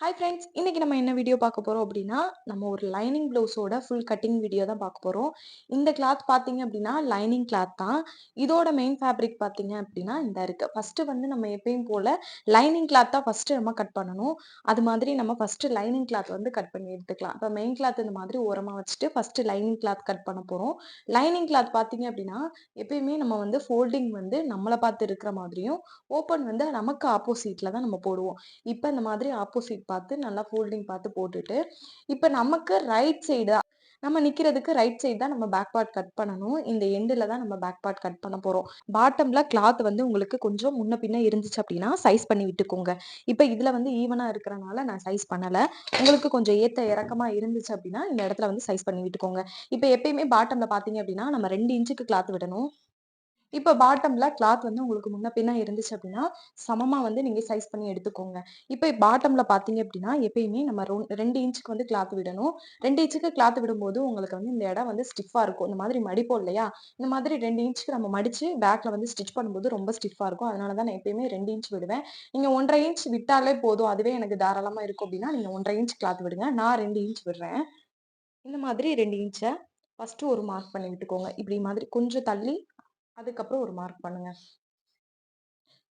Hi friends! இன்னைக்கு நம்ம என்ன வீடியோ பார்க்க போறோம் அப்படின்னா, நம்ம ஒரு லைனிங் ப்ளவுஸோட ஃபுல் கட்டிங் வீடியோ தான் பார்க்க போறோம். இந்த கிளாத் பார்த்தீங்க அப்படின்னா, லைனிங் கிளாத் தான். இதோட மெயின் ஃபேப்ரிக் பார்த்தீங்க அப்படின்னா, இந்த இருக்கு. ஃபர்ஸ்ட்டு வந்து நம்ம எப்பயும் போல லைனிங் கிளாத் தான் ஃபர்ஸ்ட்டு நம்ம கட் பண்ணணும். அது மாதிரி நம்ம ஃபர்ஸ்ட்டு லைனிங் கிளாத் வந்து கட் பண்ணி எடுத்துக்கலாம். இப்ப மெயின் கிளாத் இந்த மாதிரி ஓரமா வச்சுட்டு, ஃபர்ஸ்ட்டு லைனிங் கிளாத் கட் பண்ண போறோம். லைனிங் கிளாத் பார்த்தீங்க அப்படின்னா, எப்பயுமே நம்ம வந்து ஃபோல்டிங் வந்து நம்மள பார்த்து இருக்கிற மாதிரியும், ஓப்பன் வந்து நமக்கு ஆப்போசிட்ல தான் நம்ம போடுவோம். இப்ப இந்த மாதிரி ஆப்போசிட் பார்த்து நல்லா ஃபோல்டிங் பார்த்து போட்டுட்டு, இப்ப நமக்கு ரைட் சைடு நம்ம நிக்கிறதுக்கு ரைட் சைடு தான் நம்ம பேக் பார்ட் கட் பண்ணணும். இந்த எண்டுல தான் நம்ம பேக் பார்ட் கட் பண்ண போறோம். பாட்டம்ல கிளாத் வந்து உங்களுக்கு கொஞ்சம் முன்ன பின்ன இருந்துச்சு அப்டின்னா, சைஸ் பண்ணி விட்டுக்கோங்க. இப்ப இதுல வந்து ஈவனா இருக்கறனால நான் சைஸ் பண்ணல. உங்களுக்கு கொஞ்சம் ஏத்த இறக்கமா இருந்துச்சு அப்டின்னா, இந்த இடத்துல வந்து சைஸ் பண்ணி விட்டுக்கோங்க. இப்ப எப்பயுமே பாட்டம்ல பார்த்தீங்க அப்டின்னா, நம்ம 2 இன்ச்சுக்கு கிளாத் விடணும். இப்ப பாட்டம்ல கிளாத் வந்து உங்களுக்கு முன்ன பின்ன இருந்துச்சு அப்படின்னா, சமமா வந்து நீங்க சைஸ் பண்ணி எடுத்துக்கோங்க. இப்ப பாட்டம்ல பார்த்தீங்க அப்படின்னா, எப்பயுமே நம்ம 2 இன்ச்சுக்கு வந்து கிளாத் விடணும். 2 இன்ச்சுக்கு கிளாத் விடும்போது உங்களுக்கு வந்து இந்த இடம் வந்து ஸ்டிஃப்பா இருக்கும். இந்த மாதிரி மடிப்போம் இல்லையா? இந்த மாதிரி 2 இன்ச்சுக்கு நம்ம மடிச்சு பேக்ல வந்து ஸ்டிட்ச் பண்ணும்போது ரொம்ப ஸ்டிஃப்பா இருக்கும். அதனால தான் நான் எப்பயுமே 2 இன்ச் விடுவேன். நீங்க 1 1/2 இன்ச் விட்டாலே போதும். அதுவே எனக்கு தாராளமா இருக்கும் அப்படின்னா, நீங்க 1 1/2 இன்ச் கிளாத் விடுங்க. நான் 2 இன்ச் விடுறேன். இந்த மாதிரி 2 இன்ச்ச ஃபர்ஸ்ட்டு ஒரு மார்க் பண்ணி விட்டுக்கோங்க. இப்படி மாதிரி கொஞ்சம் தள்ளி, அதுக்கப்புறம் ஒரு மார்க் பண்ணுங்க.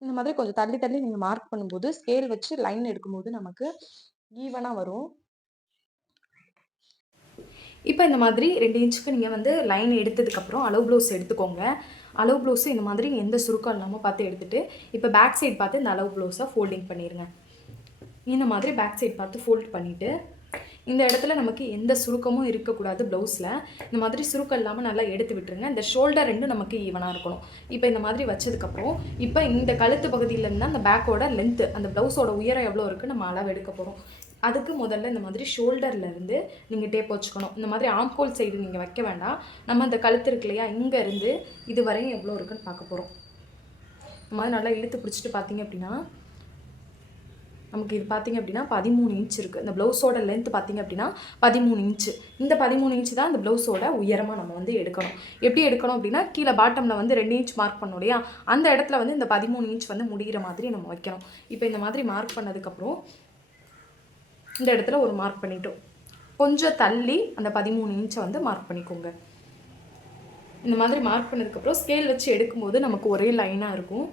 இந்த மாதிரி கொஞ்சம் தள்ளி, தள்ளி நீங்க மார்க் பண்ணும்போது, ஸ்கேல் வச்சு லைன் எடுக்கும்போது நமக்கு ஈவனா வரும். இப்ப இந்த மாதிரி 2 இன்ச்சுக்கு நீங்க வந்து லைன் எடுத்ததுக்கப்புறம் அளவு ப்ளவுஸ் எடுத்துக்கோங்க. அளவு ப்ளவுஸ் இந்த மாதிரி எந்த சுருக்கம் இல்லாம பார்த்து எடுத்துட்டு, இப்ப பேக் சைட் பார்த்து இந்த அளவு ப்ளவுஸ ஃபோல்டிங் பண்ணிருங்க. இந்த மாதிரி பேக் சைட் பார்த்து ஃபோல்ட் பண்ணிட்டு, இந்த இடத்துல நமக்கு எந்த சுருக்கமும் இருக்கக்கூடாது ப்ளவுஸில். இந்த மாதிரி சுருக்கம் இல்லாமல் நல்லா எடுத்து விட்டுருங்க. இந்த ஷோல்டர் ரெண்டும் நமக்கு ஈவனாக இருக்கணும். இப்போ இந்த மாதிரி வச்சதுக்கப்புறம், இப்போ இந்த கழுத்து பகுதியிலேருந்து அந்த பேக்கோட லென்த்து, அந்த ப்ளவுஸோட உயரம் எவ்வளோ இருக்குது நம்ம அளவு எடுக்க போகிறோம். அதுக்கு முதல்ல இந்த மாதிரி ஷோல்டர்லேருந்து நீங்கள் டேப் வச்சுக்கணும். இந்த மாதிரி ஆம்கோல் சைடு நீங்கள் வைக்க வேண்டாம். நம்ம அந்த கழுத்து இருக்கு இல்லையா, இங்கேருந்து இது வரையும் எவ்வளோ இருக்குன்னு பார்க்க போகிறோம். இந்த மாதிரி நல்லா இழுத்து பிடிச்சிட்டு பார்த்தீங்க அப்படின்னா, நமக்கு இது பார்த்தீங்க அப்படின்னா 13 இன்ச் இருக்குது. இந்த ப்ளவுஸோட லென்த் பார்த்தீங்க அப்படின்னா 13 இன்ச்சு. இந்த 13 இன்ச்சு தான் இந்த ப்ளவுஸோட உயரமாக நம்ம வந்து எடுக்கணும். எப்படி எடுக்கணும் அப்படின்னா, கீழே பாட்டமில் வந்து 2 இன்ச் மார்க் பண்ணோம் இல்லையா, அந்த இடத்துல வந்து இந்த 13 இன்ச் வந்து முடிகிற மாதிரி நம்ம வைக்கணும். இப்போ இந்த மாதிரி மார்க் பண்ணதுக்கப்புறம் இந்த இடத்துல ஒரு மார்க் பண்ணிட்டோம். கொஞ்சம் தள்ளி அந்த 13 இன்ச்சை வந்து மார்க் பண்ணிக்கோங்க. இந்த மாதிரி மார்க் பண்ணதுக்கப்புறம் ஸ்கேல் வச்சு எடுக்கும்போது நமக்கு ஒரே லைனாக இருக்கும்.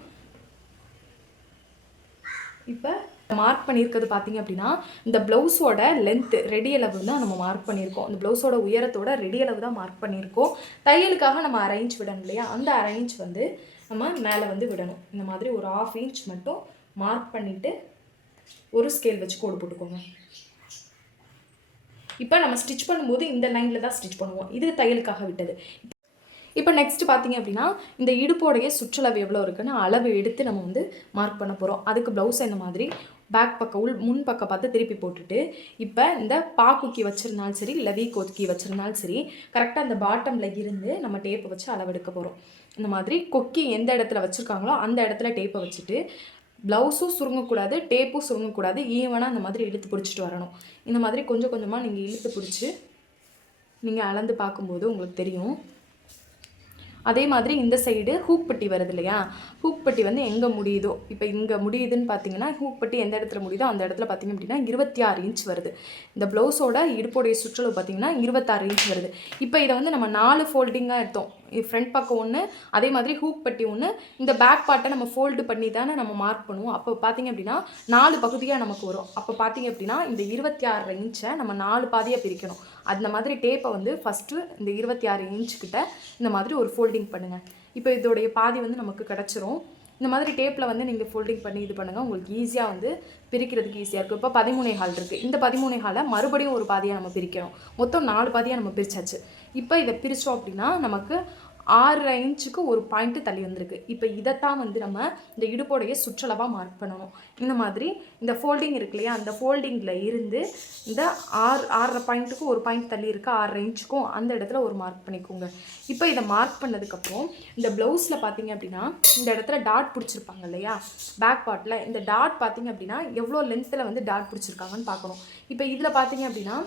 இப்போ மார்க் பண்ணியிருக்கிறது பார்த்தீங்க அப்படின்னா, இந்த ப்ளவுஸோட லென்த்து ரெடி அளவு தான் நம்ம மார்க் பண்ணியிருக்கோம். இந்த ப்ளவுஸோட உயரத்தோட ரெடி அளவு தான் மார்க் பண்ணியிருக்கோம். தையலுக்காக நம்ம 1/2 இன்ச் விடணும் இல்லையா, அந்த 1/2 இன்ச் வந்து நம்ம மேலே வந்து விடணும். இந்த மாதிரி ஒரு 1/2 இன்ச் மட்டும் மார்க் பண்ணிவிட்டு ஒரு ஸ்கேல் வச்சு கோடு போட்டுக்கோங்க. இப்போ நம்ம ஸ்டிச் பண்ணும்போது இந்த லைனில் தான் ஸ்டிச் பண்ணுவோம். இது தையலுக்காக விட்டது. இப்போ நெக்ஸ்ட் பார்த்தீங்க அப்படின்னா, இந்த இடுப்போடைய சுற்றளவு எவ்வளோ இருக்குன்னு அளவு எடுத்து நம்ம வந்து மார்க் பண்ண போகிறோம். அதுக்கு ப்ளவுஸை இந்த மாதிரி பேக் பக்கம் முன் பக்கம் பார்த்து திருப்பி போட்டுட்டு, இப்போ இந்த கொக்கி வச்சிருந்தாலும் சரி, இல்லை கொக்கி வச்சிருந்தாலும் சரி, கரெக்டாக அந்த பாட்டமில் இருந்து நம்ம டேப்பை வச்சு அளவெடுக்க போகிறோம். இந்த மாதிரி கொக்கி எந்த இடத்துல வச்சுருக்காங்களோ அந்த இடத்துல டேப்பை வச்சுட்டு, ப்ளவுஸும் சுருங்கக்கூடாது, டேப்பும் சுருங்கக்கூடாது, ஈவனாக அந்த மாதிரி இழுத்து பிடிச்சிட்டு வரணும். இந்த மாதிரி கொஞ்சம் கொஞ்சமாக நீங்கள் இழுத்து பிடிச்சி நீங்கள் அளந்து பார்க்கும்போது உங்களுக்கு தெரியும். அதே மாதிரி இந்த சைடு ஹூக் பட்டி வருது இல்லையா, ஹூக் பட்டி வந்து எங்கே முடியுதோ, இப்போ இங்கே முடியுதுன்னு பார்த்தீங்கன்னா, ஹூக் பட்டி எந்த இடத்துல முடியுதோ அந்த இடத்துல பார்த்தீங்க அப்படின்னா 26 இன்ச் வருது. இந்த ப்ளவுஸோட இடுப்போடைய சுற்றளவு பார்த்தீங்கன்னா 26 இன்ச் வருது. இப்போ இதை வந்து நம்ம 4 ஃபோல்டிங்காக எடுத்தோம். ஃப்ரண்ட் பக்கம் ஒன்று, அதே மாதிரி ஹூக் பட்டி ஒன்று, இந்த பேக் பார்ட்டை நம்ம ஃபோல்டு பண்ணி தானே நம்ம மார்க் பண்ணுவோம். அப்போ பார்த்தீங்க அப்படின்னா 4 பகுதியாக நமக்கு வரும். அப்போ பார்த்தீங்க அப்படின்னா இந்த 26 இன்ச்சை நம்ம 4 பாதியாக பிரிக்கணும். அந்த மாதிரி டேப்பை வந்து ஃபஸ்ட்டு இந்த 26 இன்ச்சுக்கிட்ட இந்த மாதிரி ஒரு ஃபோல்டிங் பண்ணுங்கள். இப்போ இதோடைய பாதி வந்து நமக்கு கிடச்சிரும். இந்த மாதிரி டேப்பில் வந்து நீங்கள் ஃபோல்டிங் பண்ணி இது பண்ணுங்கள். உங்களுக்கு ஈஸியாக வந்து பிரிக்கிறதுக்கு ஈஸியாக இருக்கும். இப்போ 13.25 இருக்குது. இந்த 13.25 மறுபடியும் ஒரு பாதியாக நம்ம பிரிக்கணும். மொத்தம் 4 பாதியாக நம்ம பிரிச்சாச்சு. இப்போ இதை பிரித்தோம் அப்படின்னா நமக்கு 6 இன்ச்சுக்கு ஒரு பாயிண்ட்டு தள்ளி வந்திருக்கு. இப்போ இதைத்தான் வந்து நம்ம இந்த இடுப்போடைய சுற்றளவாக மார்க் பண்ணணும். இந்த மாதிரி இந்த ஃபோல்டிங் இருக்கு இல்லையா, அந்த ஃபோல்டிங்கில் இருந்து இந்த 6.5 பாயிண்ட்டுக்கு ஒரு பாயிண்ட் தள்ளி இருக்குது, 6 இன்ச்சுக்கும் அந்த இடத்துல ஒரு மார்க் பண்ணிக்கோங்க. இப்போ இதை மார்க் பண்ணதுக்கப்புறம் இந்த ப்ளவுஸில் பார்த்தீங்க அப்படின்னா இந்த இடத்துல டாட் பிடிச்சிருப்பாங்க இல்லையா, பேக் பார்ட்டில் இந்த டாட் பார்த்தீங்க அப்படின்னா எவ்வளோ லென்த்தில் வந்து டாட் பிடிச்சிருக்காங்கன்னு பார்க்கணும். இப்போ இதில் பார்த்தீங்க அப்படின்னா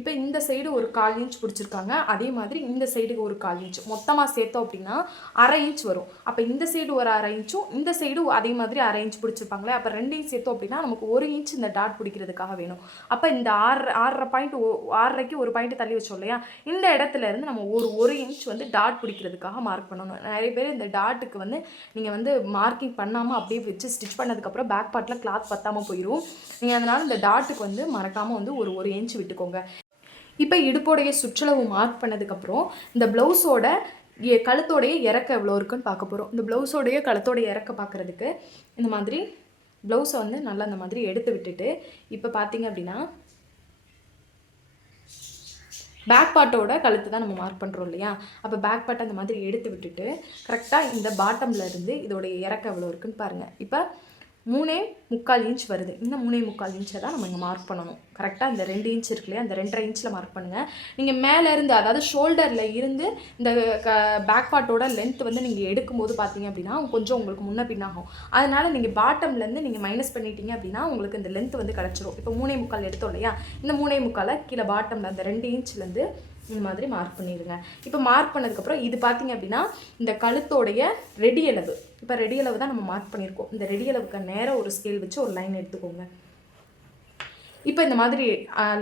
இப்போ இந்த சைடு ஒரு 1/4 இன்ச் பிடிச்சிருக்காங்க, அதே மாதிரி இந்த சைடுக்கு ஒரு 1/4 இன்ச் மொத்தமாக சேர்த்தோம் அப்படின்னா 1/2 இன்ச் வரும். அப்போ இந்த சைடு ஒரு 1/2 இன்ச்சும் இந்த சைடு அதே மாதிரி 1/2 இன்ச் பிடிச்சிருப்பாங்களே, அப்போ 2 சேர்த்தோம் அப்படின்னா நமக்கு 1 இன்ச் இந்த டாட் பிடிக்கிறதுக்காக வேணும். அப்போ இந்த 6.5 பாயிண்ட் 6.5க்கு ஒரு பாயிண்ட் தள்ளி வச்சோம் இல்லையா, இந்த இடத்துல இருந்து நம்ம ஒரு இன்ச் வந்து டாட் பிடிக்கிறதுக்காக மார்க் பண்ணணும். நிறைய பேர் இந்த டாட்டுக்கு வந்து நீங்கள் வந்து மார்க்கிங் பண்ணாமல் அப்படியே வச்சு ஸ்டிச் பண்ணதுக்கப்புறம் பேக் பார்ட்டில் கிளாத் பத்தாமல் போயிடும். நீங்கள் அதனால் இந்த டாட்டுக்கு வந்து மறக்காமல் வந்து ஒரு இன்ச் விட்டுக்கோங்க. இப்போ இடுப்போடைய சுற்றளவு மார்க் பண்ணதுக்கப்புறம் இந்த ப்ளவுஸோட கழுத்தோடைய இறக்க எவ்வளோ இருக்குன்னு பார்க்க போகிறோம். இந்த ப்ளவுஸோடைய கழுத்தோடைய இறக்க பார்க்குறதுக்கு இந்த மாதிரி ப்ளவுஸை வந்து நல்லா இந்த மாதிரி எடுத்து விட்டுட்டு, இப்போ பார்த்தீங்க அப்படின்னா பேக் பார்ட்டோட கழுத்து தான் நம்ம மார்க் பண்ணுறோம் இல்லையா, அப்போ பேக் பார்ட்டை அந்த மாதிரி எடுத்து விட்டுட்டு கரெக்டாக இந்த பாட்டமில் இருந்து இதோடைய இறக்க எவ்வளோ இருக்குன்னு பாருங்கள். இப்போ 3.25 இன்ச் வருது. இந்த 3.25 இன்ச்சை தான் நம்ம இங்கே மார்க் பண்ணணும். கரெக்டாக இந்த 2 இன்ச் இருக்கு இல்லையா, அந்த 2.5 இன்ச்சில் மார்க் பண்ணுங்கள். நீங்கள் மேலேருந்து அதாவது ஷோல்டரில் இருந்து இந்த பேக் பார்ட்டோட லென்த் வந்து நீங்கள் எடுக்கும்போது பார்த்தீங்க அப்படின்னா கொஞ்சம் உங்களுக்கு முன்ன பின்னாகும். அதனால் நீங்கள் பாட்டம்லேருந்து நீங்கள் மைனஸ் பண்ணிட்டீங்க அப்படின்னா உங்களுக்கு இந்த லென்த் வந்து கிடச்சிரும். இப்போ 3.25 எடுத்தோம் இல்லையா, இந்த 3.25 கீழே பாட்டமில் அந்த 2 இன்ச்லேருந்து இந்த மாதிரி மார்க் பண்ணிடுங்க. இப்போ மார்க் பண்ணதுக்கப்புறம் இது பார்த்தீங்க அப்படின்னா இந்த கழுத்தோடைய ரெடி அளவு. இப்போ ரெடி அளவு தான் நம்ம மார்க் பண்ணியிருக்கோம். இந்த ரெடி அளவுக்கு நேராக ஒரு ஸ்கேல் வச்சு ஒரு லைன் எடுத்துக்கோங்க. இப்போ இந்த மாதிரி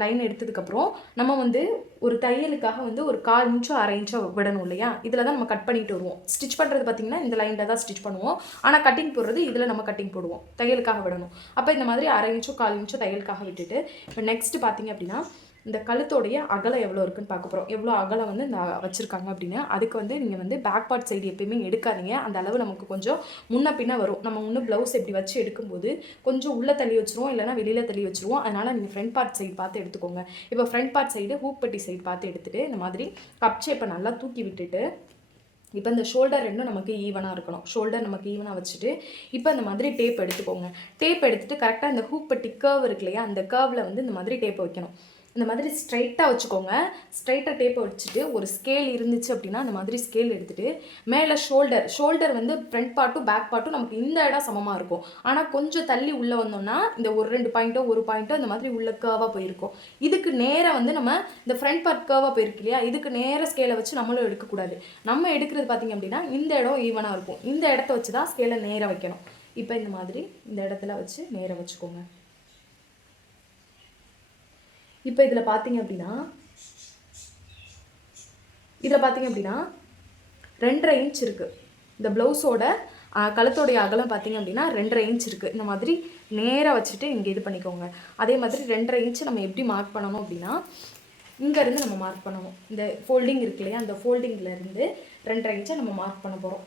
லைன் எடுத்ததுக்கப்புறம் நம்ம வந்து ஒரு தையலுக்காக வந்து ஒரு 1/4 இன்ச்சோ 1/2 இன்ச்சோ விடணும் இல்லையா, இதில் தான் நம்ம கட் பண்ணிட்டு வருவோம். ஸ்டிச் பண்ணுறது பார்த்திங்கன்னா இந்த லைனில் தான் ஸ்டிச் பண்ணுவோம், ஆனால் கட்டிங் போடுறது இதில் நம்ம கட்டிங் போடுவோம், தையலுக்காக விடணும். அப்போ இந்த மாதிரி 1/2 இன்ச்சோ 1/4 இன்ச்சோ தையலுக்காக விட்டுட்டு இப்போ நெக்ஸ்ட்டு பார்த்திங்க அப்படின்னா இந்த கழுத்தோடைய அகலம் எவ்வளோ இருக்குன்னு பார்க்க போகிறோம். எவ்வளோ அகலம் வந்து இந்த வச்சுருக்காங்க அப்படின்னு அதுக்கு வந்து நீங்கள் வந்து பேக் பார்ட் சைடு எப்பயுமே எடுக்காதீங்க. அந்த அளவு நமக்கு கொஞ்சம் முன்ன பின்ன வரும். நம்ம இன்னும் ப்ளவுஸ் எப்படி வச்சு எடுக்கும்போது கொஞ்சம் உள்ளே தள்ளி வச்சுருவோம், இல்லைனா வெளியில் தள்ளி வச்சுருவோம். அதனால் நீங்கள் ஃப்ரண்ட் பார்ட் சைடு பார்த்து எடுத்துக்கோங்க. இப்போ ஃப்ரண்ட் பார்ட் சைடு ஹூப்பட்டி சைடு பார்த்து எடுத்துகிட்டு இந்த மாதிரி கப் ஷேப்பை நல்லா தூக்கி விட்டுட்டு இப்போ இந்த ஷோல்டர் ரெண்டும் நமக்கு ஈவனாக இருக்கணும். ஷோல்டர் நமக்கு ஈவனாக வச்சுட்டு இப்போ இந்த மாதிரி டேப் எடுத்துக்கோங்க. டேப் எடுத்துகிட்டு கரெக்டாக இந்த ஹூப்பட்டி கர்வ் இருக்கு இல்லையா, அந்த கர்வில் வந்து இந்த மாதிரி டேப்பை வைக்கணும். இந்த மாதிரி ஸ்ட்ரைட்டாக வச்சுக்கோங்க. ஸ்ட்ரைட்டாக டேப்பை வச்சுட்டு ஒரு ஸ்கேல் இருந்துச்சு அப்படின்னா அந்த மாதிரி ஸ்கேல் எடுத்துகிட்டு மேலே ஷோல்டர் வந்து ஃப்ரண்ட் பார்ட்டும் பேக் பார்ட்டும் நமக்கு இந்த இடம் சமமாக இருக்கும். ஆனால் கொஞ்சம் தள்ளி உள்ளே வந்தோம்னா இந்த ஒரு 2 பாயிண்ட்டோ 1 பாயிண்ட்டோ இந்த மாதிரி உள்ள கர்வாக போயிருக்கும். இதுக்கு நேராக வந்து நம்ம இந்த ஃப்ரண்ட் பார்ட் கர்வாக போயிருக்கு இல்லையா, இதுக்கு நேராக ஸ்கேலை வச்சு நம்மளும் எடுக்கக்கூடாது. நம்ம எடுக்கிறது பார்த்திங்க அப்படின்னா இந்த இடம் ஈவனாக இருக்கும். இந்த இடத்த வச்சு தான் ஸ்கேலை நேராக வைக்கணும். இப்போ இந்த மாதிரி இந்த இடத்துல வச்சு நேராக வச்சுக்கோங்க. இப்போ இதில் பார்த்தீங்க அப்படின்னா 2.5 இன்ச் இருக்குது. இந்த ப்ளவுஸோட கழுத்தோடைய அகலம் பார்த்தீங்க அப்படின்னா 2.5 இன்ச் இருக்குது. இந்த மாதிரி நேராக வச்சுட்டு இங்கே இது பண்ணிக்கோங்க. அதே மாதிரி 2.5 இன்ச்சு நம்ம எப்படி மார்க் பண்ணணும் அப்படின்னா இங்கேருந்து நம்ம மார்க் பண்ணணும். இந்த ஃபோல்டிங் இருக்கு இல்லையா, அந்த ஃபோல்டிங்லேருந்து 2.5 இன்ச்சை நம்ம மார்க் பண்ண போகிறோம்.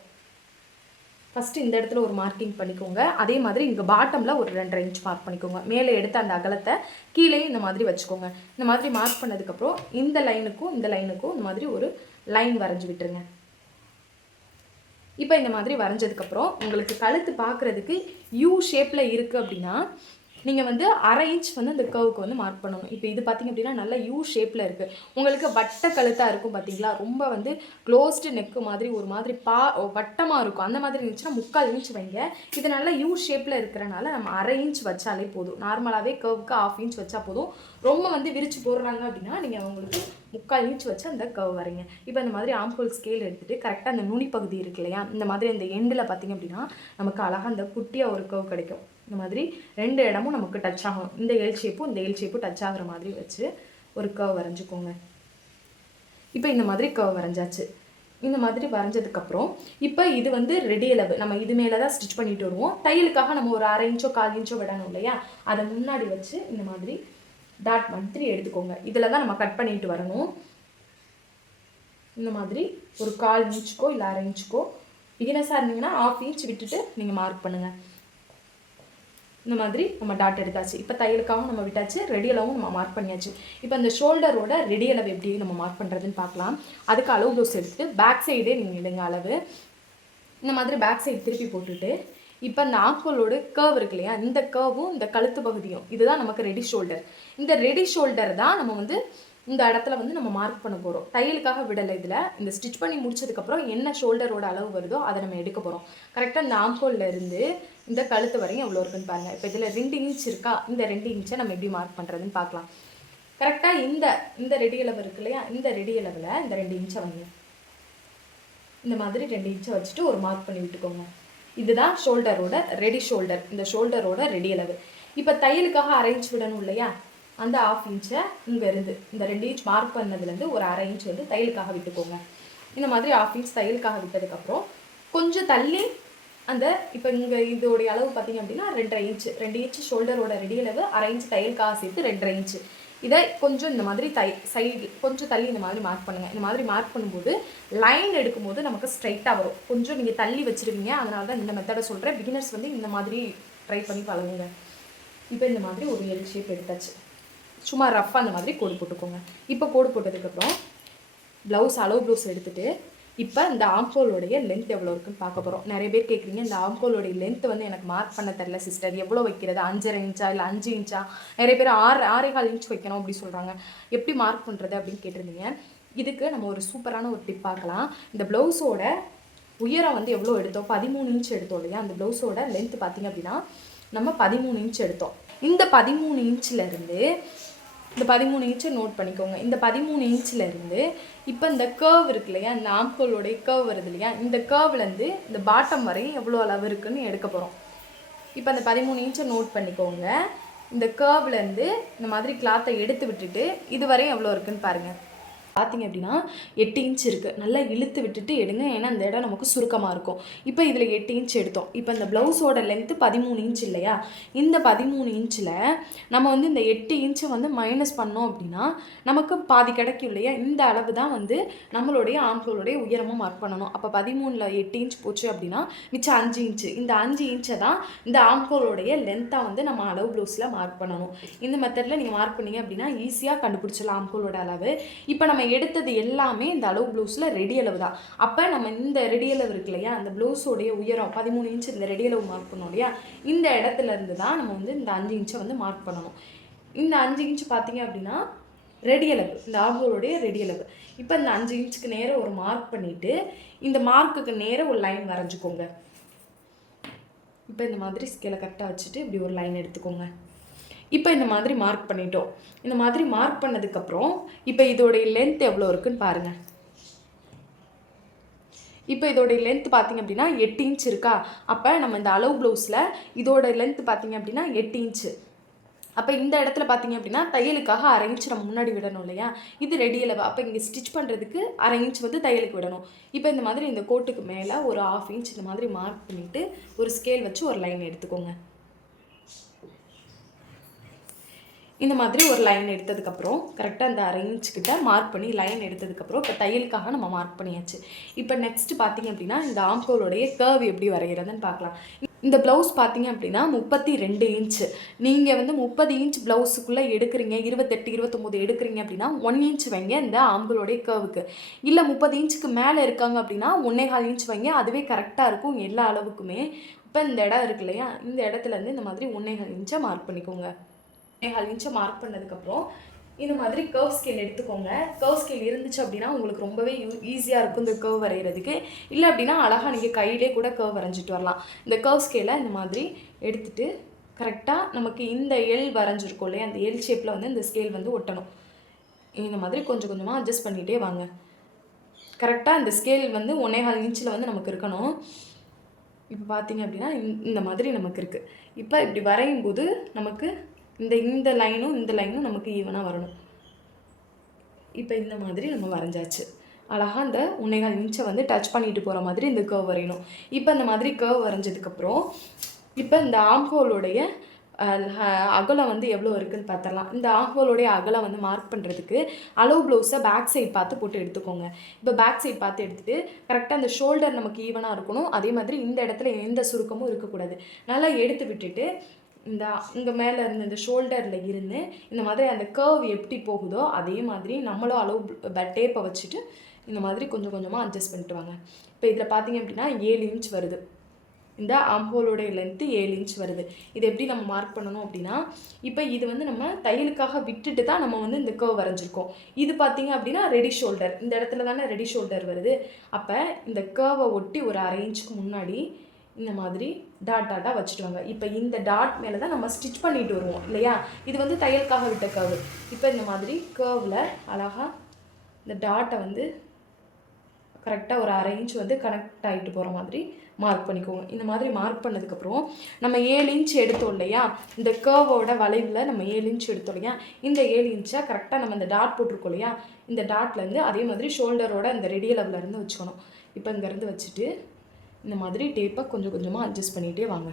ஃபஸ்ட்டு இந்த இடத்துல ஒரு மார்க்கிங் பண்ணிக்கோங்க. அதே மாதிரி இங்கே பாட்டமில் ஒரு 2.5 இன்ச் மார்க் பண்ணிக்கோங்க. மேலே எடுத்த அந்த அகலத்தை கீழே இந்த மாதிரி வச்சுக்கோங்க. இந்த மாதிரி மார்க் பண்ணதுக்கப்புறம் இந்த லைனுக்கும் இந்த மாதிரி ஒரு லைன் வரைஞ்சி விட்டுருங்க. இப்போ இந்த மாதிரி வரைஞ்சதுக்கப்புறம் உங்களுக்கு கழுத்து பார்க்குறதுக்கு யூ ஷேப்பில் இருக்குது அப்படின்னா நீங்கள் வந்து 1/2 இன்ச் வந்து அந்த கர்வுக்கு வந்து மார்க் பண்ணணும். இப்போ இது பார்த்திங்க அப்படின்னா நல்லா யூ ஷேப்பில் இருக்குது. உங்களுக்கு வட்ட கழுத்தாக இருக்கும் பார்த்தீங்களா, ரொம்ப வந்து க்ளோஸ்டு நெக்கு மாதிரி ஒரு மாதிரி வட்டமாக இருக்கும். அந்த மாதிரி இருந்துச்சுன்னா 3/4 இன்ச் வைங்க. இது நல்லா யூ ஷேப்பில் இருக்கிறனால நம்ம 1/2 இன்ச் வச்சாலே போதும். நார்மலாகவே கர்வுக்கு 1/2 இன்ச் வச்சா போதும். ரொம்ப வந்து விரிச்சு போடுறாங்க அப்படின்னா நீங்கள் உங்களுக்கு 3/4 இன்ச் வச்சு அந்த கர்வ் வரைங்க. இப்போ இந்த மாதிரி ஆம்ஹோல் ஸ்கேல் எடுத்துகிட்டு கரெக்டாக அந்த நுனி பகுதி இருக்கு இல்லையா, இந்த மாதிரி அந்த எண்டில் பார்த்திங்க அப்படின்னா நமக்கு அழகாக அந்த குட்டியாக ஒரு கர்வ் கிடைக்கும். இந்த மாதிரி 2 இடமும் நமக்கு டச் ஆகும். இந்த எல் ஷேப்பும் டச் ஆகிற மாதிரி வச்சு ஒரு கர்வ் வரைஞ்சிக்கோங்க. இப்போ இந்த மாதிரி கர்வ் வரைஞ்சாச்சு. இந்த மாதிரி வரைஞ்சதுக்கப்புறம் இப்போ இது வந்து ரெடி அளவு. நம்ம இது மேலே தான் ஸ்டிச் பண்ணிட்டு வருவோம். தையலுக்காக நம்ம ஒரு 1/2 இன்ச்சோ 1/4 இன்ச்சோ விடணும் இல்லையா, அதை முன்னாடி வச்சு இந்த மாதிரி டாட் மாதிரி எடுத்துக்கோங்க. இதில் தான் நம்ம கட் பண்ணிட்டு வரணும். இந்த மாதிரி ஒரு 1/4 இன்ச்சுக்கோ இல்லை 1/2 இன்ச்சுக்கோ பிகினஸாக இருந்தீங்கன்னா 1/2 இன்ச் விட்டுட்டு நீங்கள் மார்க் பண்ணுங்கள். இந்த மாதிரி நம்ம டாட் எடுத்தாச்சு. இப்போ தையலுக்காகவும் நம்ம விட்டாச்சு, ரெடி அளவும் நம்ம மார்க் பண்ணியாச்சு. இப்போ இந்த ஷோல்டரோட ரெடி அளவு எப்படி நம்ம மார்க் பண்ணுறதுன்னு பார்க்கலாம். அதுக்கு அளவு ப்ளவுஸ் எடுத்துட்டு பேக் சைடே நீங்கள் எடுங்க அளவு. இந்த மாதிரி பேக் சைடு திருப்பி போட்டுட்டு இப்போ இந்த ஆம்ஹோலோட கர்வ் இருக்கு இல்லையா, இந்த கர்வும் இந்த கழுத்து பகுதியும் இதுதான் நமக்கு ரெடி ஷோல்டர். இந்த ரெடி ஷோல்டர் தான் நம்ம வந்து இந்த இடத்துல வந்து நம்ம மார்க் பண்ண போகிறோம். தையலுக்காக விடலை. இதில் இந்த ஸ்டிச் பண்ணி முடிச்சதுக்கப்புறம் என்ன ஷோல்டரோட அளவு வருதோ அதை நம்ம எடுக்க போகிறோம். கரெக்டாக இந்த ஆம்ஹோலில் இருந்து இந்த கழுத்து வரையும் எவ்வளோ இருக்குன்னு பாருங்கள். இப்போ இதில் 2 இன்ச் இருக்கா, இந்த 2 இன்ச்சை நம்ம எப்படி மார்க் பண்ணுறதுன்னு பார்க்கலாம். கரெக்டாக இந்த ரெடி அளவு இருக்கு இல்லையா, இந்த ரெடி அளவில் இந்த 2 இன்ச்சை வந்து இந்த மாதிரி 2 இன்ச்சை வச்சுட்டு ஒரு மார்க் பண்ணி விட்டுக்கோங்க. இதுதான் ஷோல்டரோட ரெடி ஷோல்டர், இந்த ஷோல்டரோட ரெடி அளவு. இப்போ தையலுக்காக அரேஞ்ச் விடணும் இல்லையா, அந்த 1/2 இன்ச்சை இங்கேருந்து இந்த 2 இன்ச் மார்க் பண்ணதுலேருந்து ஒரு 1/2 இன்ச் வந்து தையலுக்காக விட்டுக்கோங்க. இந்த மாதிரி 1/2 இன்ச் தையலுக்காக விட்டதுக்கப்புறம் கொஞ்சம் தள்ளி அந்த இப்போ இங்கே இதோடைய அளவு பார்த்தீங்க அப்படின்னா 2.5 இன்ச்சு, 2 இன்ச்சு ஷோல்டரோட ரெடி அளவு, 1/2 இன்ச் தையலுக்காக சேர்த்து 2.5 இன்ச்சு. இதை கொஞ்சம் இந்த மாதிரி சைடு கொஞ்சம் தள்ளி இந்த மாதிரி மார்க் பண்ணுங்கள். இந்த மாதிரி மார்க் பண்ணும்போது லைன் எடுக்கும்போது நமக்கு ஸ்ட்ரைட்டாக வரும். கொஞ்சம் நீங்கள் தள்ளி வச்சுருவீங்க, அதனால தான் இந்த மெத்தடை சொல்கிறேன். பிகினர்ஸ் வந்து இந்த மாதிரி ட்ரை பண்ணி பழகுங்க. இப்போ இந்த மாதிரி ஒரு எல் ஷேப் எடுத்தாச்சு. சும்மா ரஃப்பாக அந்த மாதிரி கோடு போட்டுக்கோங்க. இப்போ கோடு போட்டதுக்கப்புறம் அளவு ப்ளவுஸ் எடுத்துகிட்டு இப்போ இந்த ஆம்ஹோலோடைய லென்த் எவ்வளோ இருக்குன்னு பார்க்க போகிறோம். நிறைய பேர் கேட்குறீங்க, இந்த ஆம்ஹோலோடைய லென்த் வந்து எனக்கு மார்க் பண்ண தெரில சிஸ்டர், எவ்வளோ வைக்கிறது, 5.5 இன்ச்சா இல்லை 5 இன்ச்சா, நிறைய பேர் 6.25 இன்ச் வைக்கணும் அப்படி சொல்கிறாங்க, எப்படி மார்க் பண்ணுறது அப்படின்னு கேட்டிருந்தீங்க. இதுக்கு நம்ம ஒரு சூப்பரான ஒரு டிப் பார்க்கலாம். இந்த ப்ளவுஸோட உயரம் வந்து எவ்வளோ எடுத்தோம், 13 இன்ச் எடுத்தோம் இல்லையா, அந்த ப்ளவுஸோட லென்த் பார்த்திங்க அப்படின்னா நம்ம 13 இன்ச் எடுத்தோம். இந்த 13 இன்ச்சிலேருந்து இந்த 13 இன்ச்சை நோட் பண்ணிக்கோங்க. இந்த 13 இன்ச்சிலேருந்து இப்போ இந்த கர்வ் இருக்கு இல்லையா, இந்த ஆம்ஹோலோடைய கர்வ் வருது இல்லையா, இந்த கர்வ்லேருந்து இந்த பாட்டம் வரையும் எவ்வளோ அளவு இருக்குதுன்னு எடுக்க போகிறோம். இப்போ அந்த 13 இன்ச்சை நோட் பண்ணிக்கோங்க. இந்த கர்வ்லேருந்து இந்த மாதிரி கிளாத்தை எடுத்து விட்டுட்டு இது வரையும் எவ்வளோ இருக்குதுன்னு பாருங்கள். பார்த்திங்க அப்படின்னா 8 இன்ச் இருக்குது. நல்லா இழுத்து விட்டுட்டு எடுங்க, ஏன்னா அந்த இடம் நமக்கு சுருக்கமாக இருக்கும். இப்போ இதில் 8 இன்ச் எடுத்தோம். இப்போ இந்த ப்ளவுஸோட லென்த்து 13 இன்ச் இல்லையா, இந்த 13 இன்ச்சில் நம்ம வந்து இந்த 8 இன்ச்சை வந்து மைனஸ் பண்ணோம் அப்படின்னா நமக்கு பாதி கிடைக்கும் இல்லையா. இந்த அளவு தான் வந்து நம்மளுடைய ஆம்ஹோலுடைய உயரமாக மார்க் பண்ணணும். அப்போ 13ல் 8 இன்ச் போச்சு அப்படின்னா மிச்சம் 5 இன்ச்சு. இந்த 5 இன்ச்சை தான் இந்த ஆம்ஹோலுடைய லென்த்தாக வந்து நம்ம அளவு ப்ளவுஸில் மார்க் பண்ணணும். இந்த மெத்தடில் நீங்கள் மார்க் பண்ணிங்க அப்படின்னா ஈஸியாக கண்டுபிடிச்சிடலாம் ஆம்ஹோலோட அளவு. இப்போ நம்ம எடுத்தது எல்லாமே இந்த அளவு ப்ளவுஸில் ரெடி அளவு தான். அப்போ நம்ம இந்த ரெடி அளவு இருக்கு இல்லையா, அந்த ப்ளவுஸோடைய உயரம் 13 இன்ச் இந்த ரெடி அளவு மார்க் பண்ணோம் இல்லையா, இந்த இடத்துல இருந்து தான் நம்ம வந்து இந்த 5 இன்ச்சை வந்து மார்க் பண்ணணும். இந்த 5 இன்ச் பார்த்தீங்க அப்படின்னா ரெடி அளவு, இந்த ஆம்ஹோலுடைய ரெடி அளவு. இப்போ இந்த 5 இன்ச்சுக்கு நேராக ஒரு மார்க் பண்ணிவிட்டு இந்த மார்க்குக்கு நேராக ஒரு லைன் வரைஞ்சிக்கோங்க. இப்போ இந்த மாதிரி ஸ்கேலை கரெக்டாக வச்சுட்டு இப்படி ஒரு லைன் எடுத்துக்கோங்க. இப்போ இந்த மாதிரி மார்க் பண்ணிட்டோம். இந்த மாதிரி மார்க் பண்ணதுக்கப்புறம் இப்போ இதோடைய லென்த் எவ்வளோ இருக்குன்னு பாருங்கள். இப்போ இதோடைய லென்த் பார்த்திங்க அப்படின்னா 8 இன்ச் இருக்கா. அப்போ நம்ம இந்த அளவு ப்ளவுஸில் இதோட லென்த் பார்த்திங்க அப்படின்னா 8 இன்ச்சு. அப்போ இந்த இடத்துல பார்த்திங்க அப்படின்னா தையலுக்காக 1/2 இன்ச் நம்ம முன்னாடி விடணும் இல்லையா, இது ரெடி அளவு. அப்போ இங்கே ஸ்டிச் பண்ணுறதுக்கு 1/2 இன்ச் வந்து தையலுக்கு விடணும். இப்போ இந்த மாதிரி இந்த கோட்டுக்கு மேலே ஒரு 1/2 இன்ச் இந்த மாதிரி மார்க் பண்ணிவிட்டு ஒரு ஸ்கேல் வச்சு ஒரு லைன் எடுத்துக்கோங்க. இந்த மாதிரி ஒரு லைன் எடுத்ததுக்கப்புறம் கரெக்டாக அந்த 1/2 இன்ச் கிட்ட மார்க் பண்ணி லைன் எடுத்ததுக்கப்புறம் இப்போ தையலுக்காக நம்ம மார்க் பண்ணியாச்சு. இப்போ நெக்ஸ்ட் பார்த்திங்க அப்படின்னா இந்த ஆம்ஹோலுடைய கர்வ் எப்படி வரைகிறதுன்னு பார்க்கலாம். இந்த ப்ளவுஸ் பார்த்திங்க அப்படின்னா 32 இன்ச்சு. நீங்கள் வந்து 30 இன்ச் ப்ளவுஸுக்குள்ளே எடுக்கிறீங்க, 28, 29 எடுக்கிறீங்க அப்படின்னா 1 இன்ச் வைங்க இந்த ஆம்ஹோலுடைய கர்வுக்கு. இல்லை 30 இன்ச்சுக்கு மேலே இருக்காங்க அப்படின்னா 1.25 இன்ச் வைங்க, அதுவே கரெக்டாக இருக்கும் எல்லா அளவுக்குமே. இப்போ இந்த இடம் இருக்கு இல்லையா, இந்த இடத்துலேருந்து இந்த மாதிரி 1.25 இன்ச்சை மார்க் பண்ணிக்கோங்க. 1.25 இன்ச்சை மார்க் பண்ணதுக்கப்புறம் இந்த மாதிரி கர்வ் ஸ்கேல் எடுத்துக்கோங்க. கர்வ் ஸ்கேல் இருந்துச்சு அப்படின்னா உங்களுக்கு ரொம்பவே ஈஸியாக இருக்கும் இந்த கர்வ் வரைகிறதுக்கு. இல்லை அப்படின்னா அழகாக நீங்கள் கையிலே கூட கர்வ் வரைஞ்சிட்டு வரலாம். இந்த கர்வ் ஸ்கேலை இந்த மாதிரி எடுத்துகிட்டு கரெக்டாக நமக்கு இந்த எல் வரைஞ்சிருக்கோம் இல்லையா, அந்த எல் ஷேப்பில் வந்து இந்த ஸ்கேல் வந்து ஒட்டணும். இந்த மாதிரி கொஞ்சம் கொஞ்சமாக அட்ஜஸ்ட் பண்ணிகிட்டே வாங்க. கரெக்டாக இந்த ஸ்கேல் வந்து 1.25 இன்ச்சில் வந்து நமக்கு இருக்கணும். இப்போ பார்த்திங்க அப்படின்னா இந்த மாதிரி நமக்கு இருக்குது. இப்போ இப்படி வரையும் போது நமக்கு இந்த லைனும் இந்த லைனும் நமக்கு ஈவனாக வரணும். இப்போ இந்த மாதிரி நம்ம வரைஞ்சாச்சு. அழகாக இந்த 1.25 இன்ச்சை வந்து டச் பண்ணிட்டு போகிற மாதிரி இந்த கர்வ் வரையணும். இப்போ இந்த மாதிரி கர்வ் வரைஞ்சதுக்கப்புறம் இப்போ இந்த ஆம்ஹோலுடைய அகலம் வந்து எவ்வளோ இருக்குதுன்னு பார்த்துடலாம். இந்த ஆம்ஹோலுடைய அகலம் வந்து மார்க் பண்ணுறதுக்கு அளவு ப்ளவுஸை பேக் சைட் பார்த்து போட்டு எடுத்துக்கோங்க. இப்போ பேக் சைட் பார்த்து எடுத்துகிட்டு கரெக்டாக அந்த ஷோல்டர் நமக்கு ஈவனாக இருக்கணும். அதே மாதிரி இந்த இடத்துல எந்த சுருக்கமும் இருக்கக்கூடாது. நல்லா எடுத்து விட்டுட்டு இங்கே மேலே இருந்து இந்த ஷோல்டரில் இருந்து இந்த மாதிரி அந்த கர்வ் எப்படி போகுதோ அதே மாதிரி நம்மளும் அளவு டேப்பை வச்சுட்டு இந்த மாதிரி கொஞ்சம் கொஞ்சமாக அட்ஜஸ்ட் பண்ணிட்டு வாங்க. இப்போ இதில் பார்த்திங்க அப்படின்னா 7 இன்ச் வருது. இந்த ஆம்ஹோலுடைய லென்த்து 7 இன்ச் வருது. இது எப்படி நம்ம மார்க் பண்ணணும் அப்படின்னா, இப்போ இது வந்து நம்ம தையலுக்காக விட்டுட்டு தான் நம்ம வந்து இந்த கர்வ் வரைஞ்சிருக்கோம். இது பார்த்திங்க அப்படின்னா ரெடி ஷோல்டர், இந்த இடத்துல தானே ரெடி ஷோல்டர் வருது. அப்போ இந்த கர்வை ஒட்டி ஒரு 1/2 இன்ச்சுக்கு முன்னாடி இந்த மாதிரி டாட்டாக வச்சுட்டு வாங்க. இப்போ இந்த டாட் மேலே தான் நம்ம ஸ்டிச் பண்ணிட்டு வருவோம் இல்லையா? இது வந்து தையலுக்காக விட்ட கர்வு. இப்போ இந்த மாதிரி கர்வில் அழகாக இந்த டாட்டை வந்து கரெக்டாக ஒரு 1/2 இன்ச் வந்து கனெக்ட் ஆகிட்டு போகிற மாதிரி மார்க் பண்ணிக்கோங்க. இந்த மாதிரி மார்க் பண்ணதுக்கப்புறம் நம்ம 7 இன்ச் எடுத்தோம் இல்லையா? இந்த கர்வோட வளைவில் நம்ம 7 இன்ச் எடுத்தோம் இல்லையா? இந்த 7 இன்ச்சை கரெக்டாக நம்ம இந்த டாட் போட்டிருக்கோம் இல்லையா? இந்த டாட்லேருந்து அதே மாதிரி ஷோல்டரோட இந்த ரெடியல் லெவலேருந்து வச்சுக்கணும். இப்போ இங்கேருந்து வச்சுட்டு இந்த மாதிரி டேப்பை கொஞ்சம் கொஞ்சமாக அட்ஜஸ்ட் பண்ணிகிட்டே வாங்க.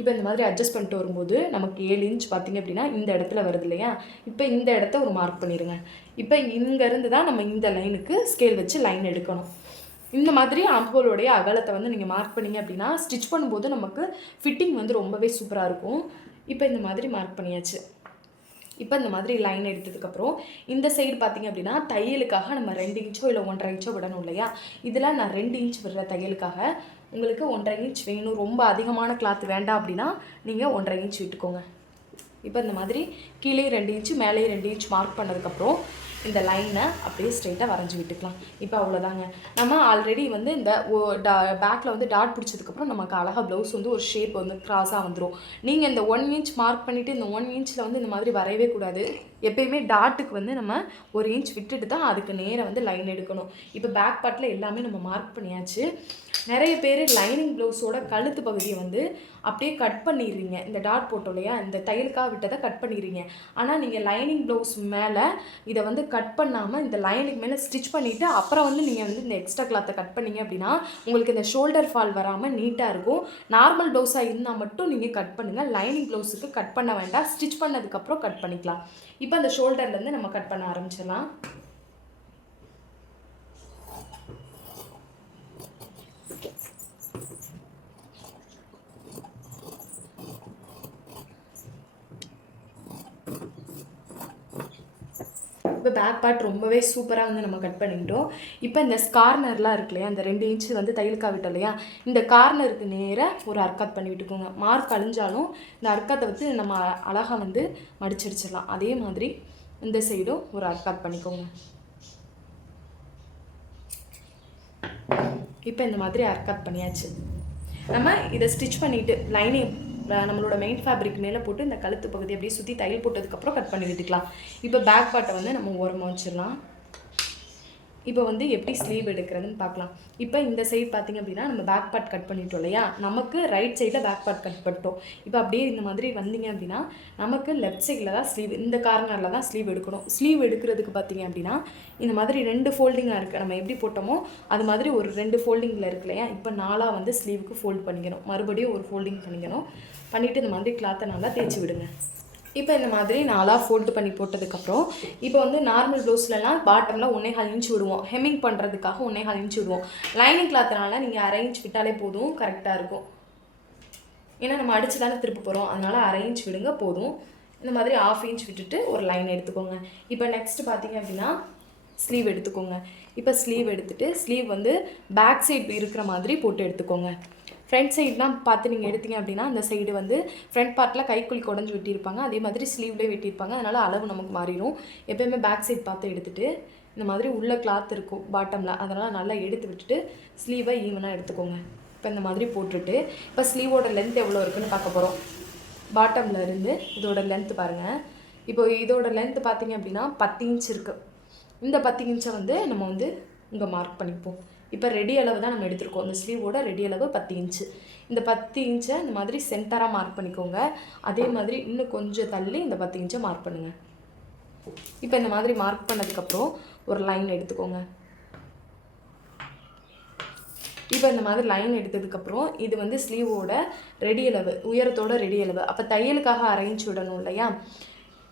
இப்போ இந்த மாதிரி அட்ஜஸ்ட் பண்ணிட்டு வரும்போது நமக்கு 7 இன்ச் பார்த்திங்க அப்படின்னா இந்த இடத்துல வருது இல்லையா? இப்போ இந்த இடத்த ஒரு மார்க் பண்ணிடுங்க. இப்போ இங்கேருந்து தான் நம்ம இந்த லைனுக்கு ஸ்கேல் வச்சு லைன் எடுக்கணும். இந்த மாதிரி ஆம்ஹோலோடைய அகலத்தை வந்து நீங்கள் மார்க் பண்ணிங்க அப்படின்னா ஸ்டிச் பண்ணும்போது நமக்கு ஃபிட்டிங் வந்து ரொம்பவே சூப்பராக இருக்கும். இப்போ இந்த மாதிரி மார்க் பண்ணியாச்சு. இப்போ இந்த மாதிரி லைன் எடுத்ததுக்கப்புறம் இந்த சைடு பார்த்திங்க அப்படின்னா தையலுக்காக நம்ம 2 இன்ச்சோ இல்லை 1.5 இன்ச்சோ விடணும் இல்லையா? இதில் நான் 2 இன்ச் விடுற தையலுக்காக. உங்களுக்கு 1.5 இன்ச் வேணும், ரொம்ப அதிகமான கிளாத் வேண்டாம் அப்படின்னா நீங்கள் 1.5 இன்ச் விட்டுக்கோங்க. இப்போ இந்த மாதிரி கீழே 2 இன்ச்சு மேலேயே 2 இன்ச் மார்க் பண்ணதுக்கப்புறம் இந்த லைனை அப்படியே ஸ்ட்ரெயிட்டாக வரைஞ்சி விட்டுக்கலாம். இப்போ அவ்வளோதாங்க. நம்ம ஆல்ரெடி வந்து இந்த பேக்கில் வந்து டாட் பிடிச்சதுக்கப்புறம் நமக்கு அழகாக ப்ளவுஸ் வந்து ஒரு ஷேப் வந்து க்ராஸாக வந்துடும். நீங்கள் இந்த 1 இன்ச் மார்க் பண்ணிவிட்டு இந்த 1 இன்ச்சில் வந்து இந்த மாதிரி வரையவே கூடாது. எப்பயுமே டாட்டுக்கு வந்து நம்ம 1 இன்ச் விட்டுட்டு தான் அதுக்கு நேராக வந்து லைன் எடுக்கணும். இப்போ பேக் பார்ட்டில் எல்லாமே நம்ம மார்க் பண்ணியாச்சு. நிறைய பேர் லைனிங் ப்ளவுஸோட கழுத்து பகுதியை வந்து அப்படியே கட் பண்ணிடுறீங்க. இந்த டாட் போட்டோம் இல்லையா? இந்த தையலுக்காக விட்டதை கட் பண்ணிடுறீங்க. ஆனால் நீங்கள் லைனிங் ப்ளவுஸ் மேலே இதை வந்து கட் பண்ணாமல் இந்த லைனுக்கு மேலே ஸ்டிச் பண்ணிவிட்டு அப்புறம் வந்து நீங்கள் வந்து இந்த எக்ஸ்ட்ரா கிளாத்தை கட் பண்ணிங்க அப்படின்னா உங்களுக்கு இந்த ஷோல்டர் ஃபால் வராமல் நீட்டாக இருக்கும். நார்மல் ப்ளவுஸாக இருந்தால் மட்டும் நீங்கள் கட் பண்ணுங்கள். லைனிங் ப்ளவுஸுக்கு கட் பண்ண வேண்டாம். ஸ்டிச் பண்ணதுக்கப்புறம் கட் பண்ணிக்கலாம். இப்போ அந்த ஷோல்டர்லேருந்து நம்ம கட் பண்ண ஆரம்பிச்சிடலாம். இப்போ பேக் பார்ட் ரொம்பவே சூப்பராக வந்து நம்ம கட் பண்ணிக்கிட்டோம். இப்போ இந்த கார்னர்லாம் இருக்கு இல்லையா? அந்த 2 இன்ச்சு வந்து தையலுக்காக விட்டோம் இல்லையா? இந்த கார்னருக்கு நேராக ஒரு அர்க்காத் பண்ணி விட்டுக்கோங்க. மார்க் அழிஞ்சாலும் இந்த அர்க்காத்தை வந்து நம்ம அழகாக வந்து மடிச்சடிச்சிடலாம். அதே மாதிரி இந்த சைடும் ஒரு அர்க்காத் பண்ணிக்கோங்க. இப்போ இந்த மாதிரி அர்க்காத் பண்ணியாச்சு. நம்ம இதை ஸ்டிச் பண்ணிவிட்டு லைனிங் நம்மளோட மெயின் ஃபேப்ரிக் மேலே போட்டு இந்த கழுத்து பகுதி அப்படியே சுற்றி தையல் போட்டதுக்கப்புறம் கட் பண்ணி விட்டுக்கலாம். இப்போ பேக் பார்ட்டை வந்து நம்ம ஓரமாக வச்சிடலாம். இப்போ வந்து எப்படி ஸ்லீவ் எடுக்கிறதுன்னு பார்க்கலாம். இப்போ இந்த சைடு பார்த்திங்க அப்படின்னா நம்ம பேக் பார்ட் கட் பண்ணிட்டோம் இல்லையா? நமக்கு ரைட் சைடில் பேக் பார்ட் கட் பண்ணிட்டோம். இப்போ அப்படியே இந்த மாதிரி வந்தீங்க அப்படின்னா நமக்கு லெஃப்ட் சைடில் தான் ஸ்லீவ், இந்த கார்னரில் தான் ஸ்லீவ் எடுக்கணும். ஸ்லீவ் எடுக்கிறதுக்கு பார்த்திங்க அப்படின்னா இந்த மாதிரி 2 ஃபோல்டிங்காக இருக்குது. நம்ம எப்படி போட்டோமோ அது மாதிரி ஒரு 2 ஃபோல்டிங்கில் இருக்கு இல்லையா? இப்போ 4 வந்து ஸ்லீவுக்கு ஃபோல்ட் பண்ணிக்கணும். மறுபடியும் ஒரு ஃபோல்டிங் பண்ணிக்கணும். பண்ணிவிட்டு இந்த மாதிரி கிளாத்தை நல்லா தேய்ச்சி விடுங்க. இப்போ இந்த மாதிரி 4 ஃபோல்டு பண்ணி போட்டதுக்கப்புறம் இப்போ வந்து நார்மல் ப்ளவுஸ்லலாம் பாட்டமில் 1.25 இன்ச் விடுவோம். ஹெம்மிங் பண்ணுறதுக்காக 1.25 இன்ச் விடுவோம். லைனிங் கிளாத்னால நீங்கள் 1/2 இன்ச் விட்டாலே போதும், கரெக்டாக இருக்கும். ஏன்னா நம்ம அடித்து தானே திருப்ப போகிறோம், அதனால் 1/2 இன்ச் விடுங்க போதும். இந்த மாதிரி 1/2 இன்ச் விட்டுட்டு ஒரு லைன் எடுத்துக்கோங்க. இப்போ நெக்ஸ்ட் பார்த்திங்க அப்படின்னா ஸ்லீவ் எடுத்துக்கோங்க. இப்போ ஸ்லீவ் எடுத்துகிட்டு ஸ்லீவ் வந்து பேக் சைடு இருக்கிற மாதிரி போட்டு எடுத்துக்கோங்க. ஃப்ரண்ட் சைட்லாம் பார்த்து நீங்கள் எடுத்தீங்க அப்படின்னா அந்த சைடு வந்து ஃப்ரண்ட் பார்ட்டில் கைக்குழி குடஞ்சி வெட்டியிருப்பாங்க, அதே மாதிரி ஸ்லீவ்லேயே வெட்டியிருப்பாங்க. அதனால் அளவு நமக்கு மாறிடும். எப்போயுமே பேக் சைட் பார்த்து எடுத்துகிட்டு இந்த மாதிரி உள்ள கிளாத் இருக்கும் பாட்டமில், அதனால் நல்லா எடுத்து விட்டுட்டு ஸ்லீவை ஈவனாக எடுத்துக்கோங்க. இப்போ இந்த மாதிரி போட்டுட்டு இப்போ ஸ்லீவோட லென்த் எவ்வளோ இருக்குதுன்னு பார்க்க போகிறோம். பாட்டமில் இருந்து இதோட லென்த்து பாருங்கள். இப்போ இதோட லென்த்து பார்த்திங்க அப்படின்னா 10 இன்ச் இருக்குது. இந்த 10 இன்ச்சை வந்து நம்ம வந்து இங்கே மார்க் பண்ணிப்போம். இப்போ ரெடி அளவு தான் நம்ம எடுத்துருக்கோம். இந்த ஸ்லீவோட ரெடி அளவு 10 இன்ச்சு. இந்த 10 இன்ச்சை இந்த மாதிரி சென்டராக மார்க் பண்ணிக்கோங்க. அதே மாதிரி இன்னும் கொஞ்சம் தள்ளி இந்த 10 இன்ச்சை மார்க் பண்ணுங்கள். இப்போ இந்த மாதிரி மார்க் பண்ணதுக்கப்புறம் ஒரு லைன் எடுத்துக்கோங்க. இப்போ இந்த மாதிரி லைன் எடுத்ததுக்கப்புறம் இது வந்து ஸ்லீவோட ரெடி அளவு, உயரத்தோட ரெடி அளவு. அப்போ தையலுக்காக 1/2 இன்ச் விடணும் இல்லையா?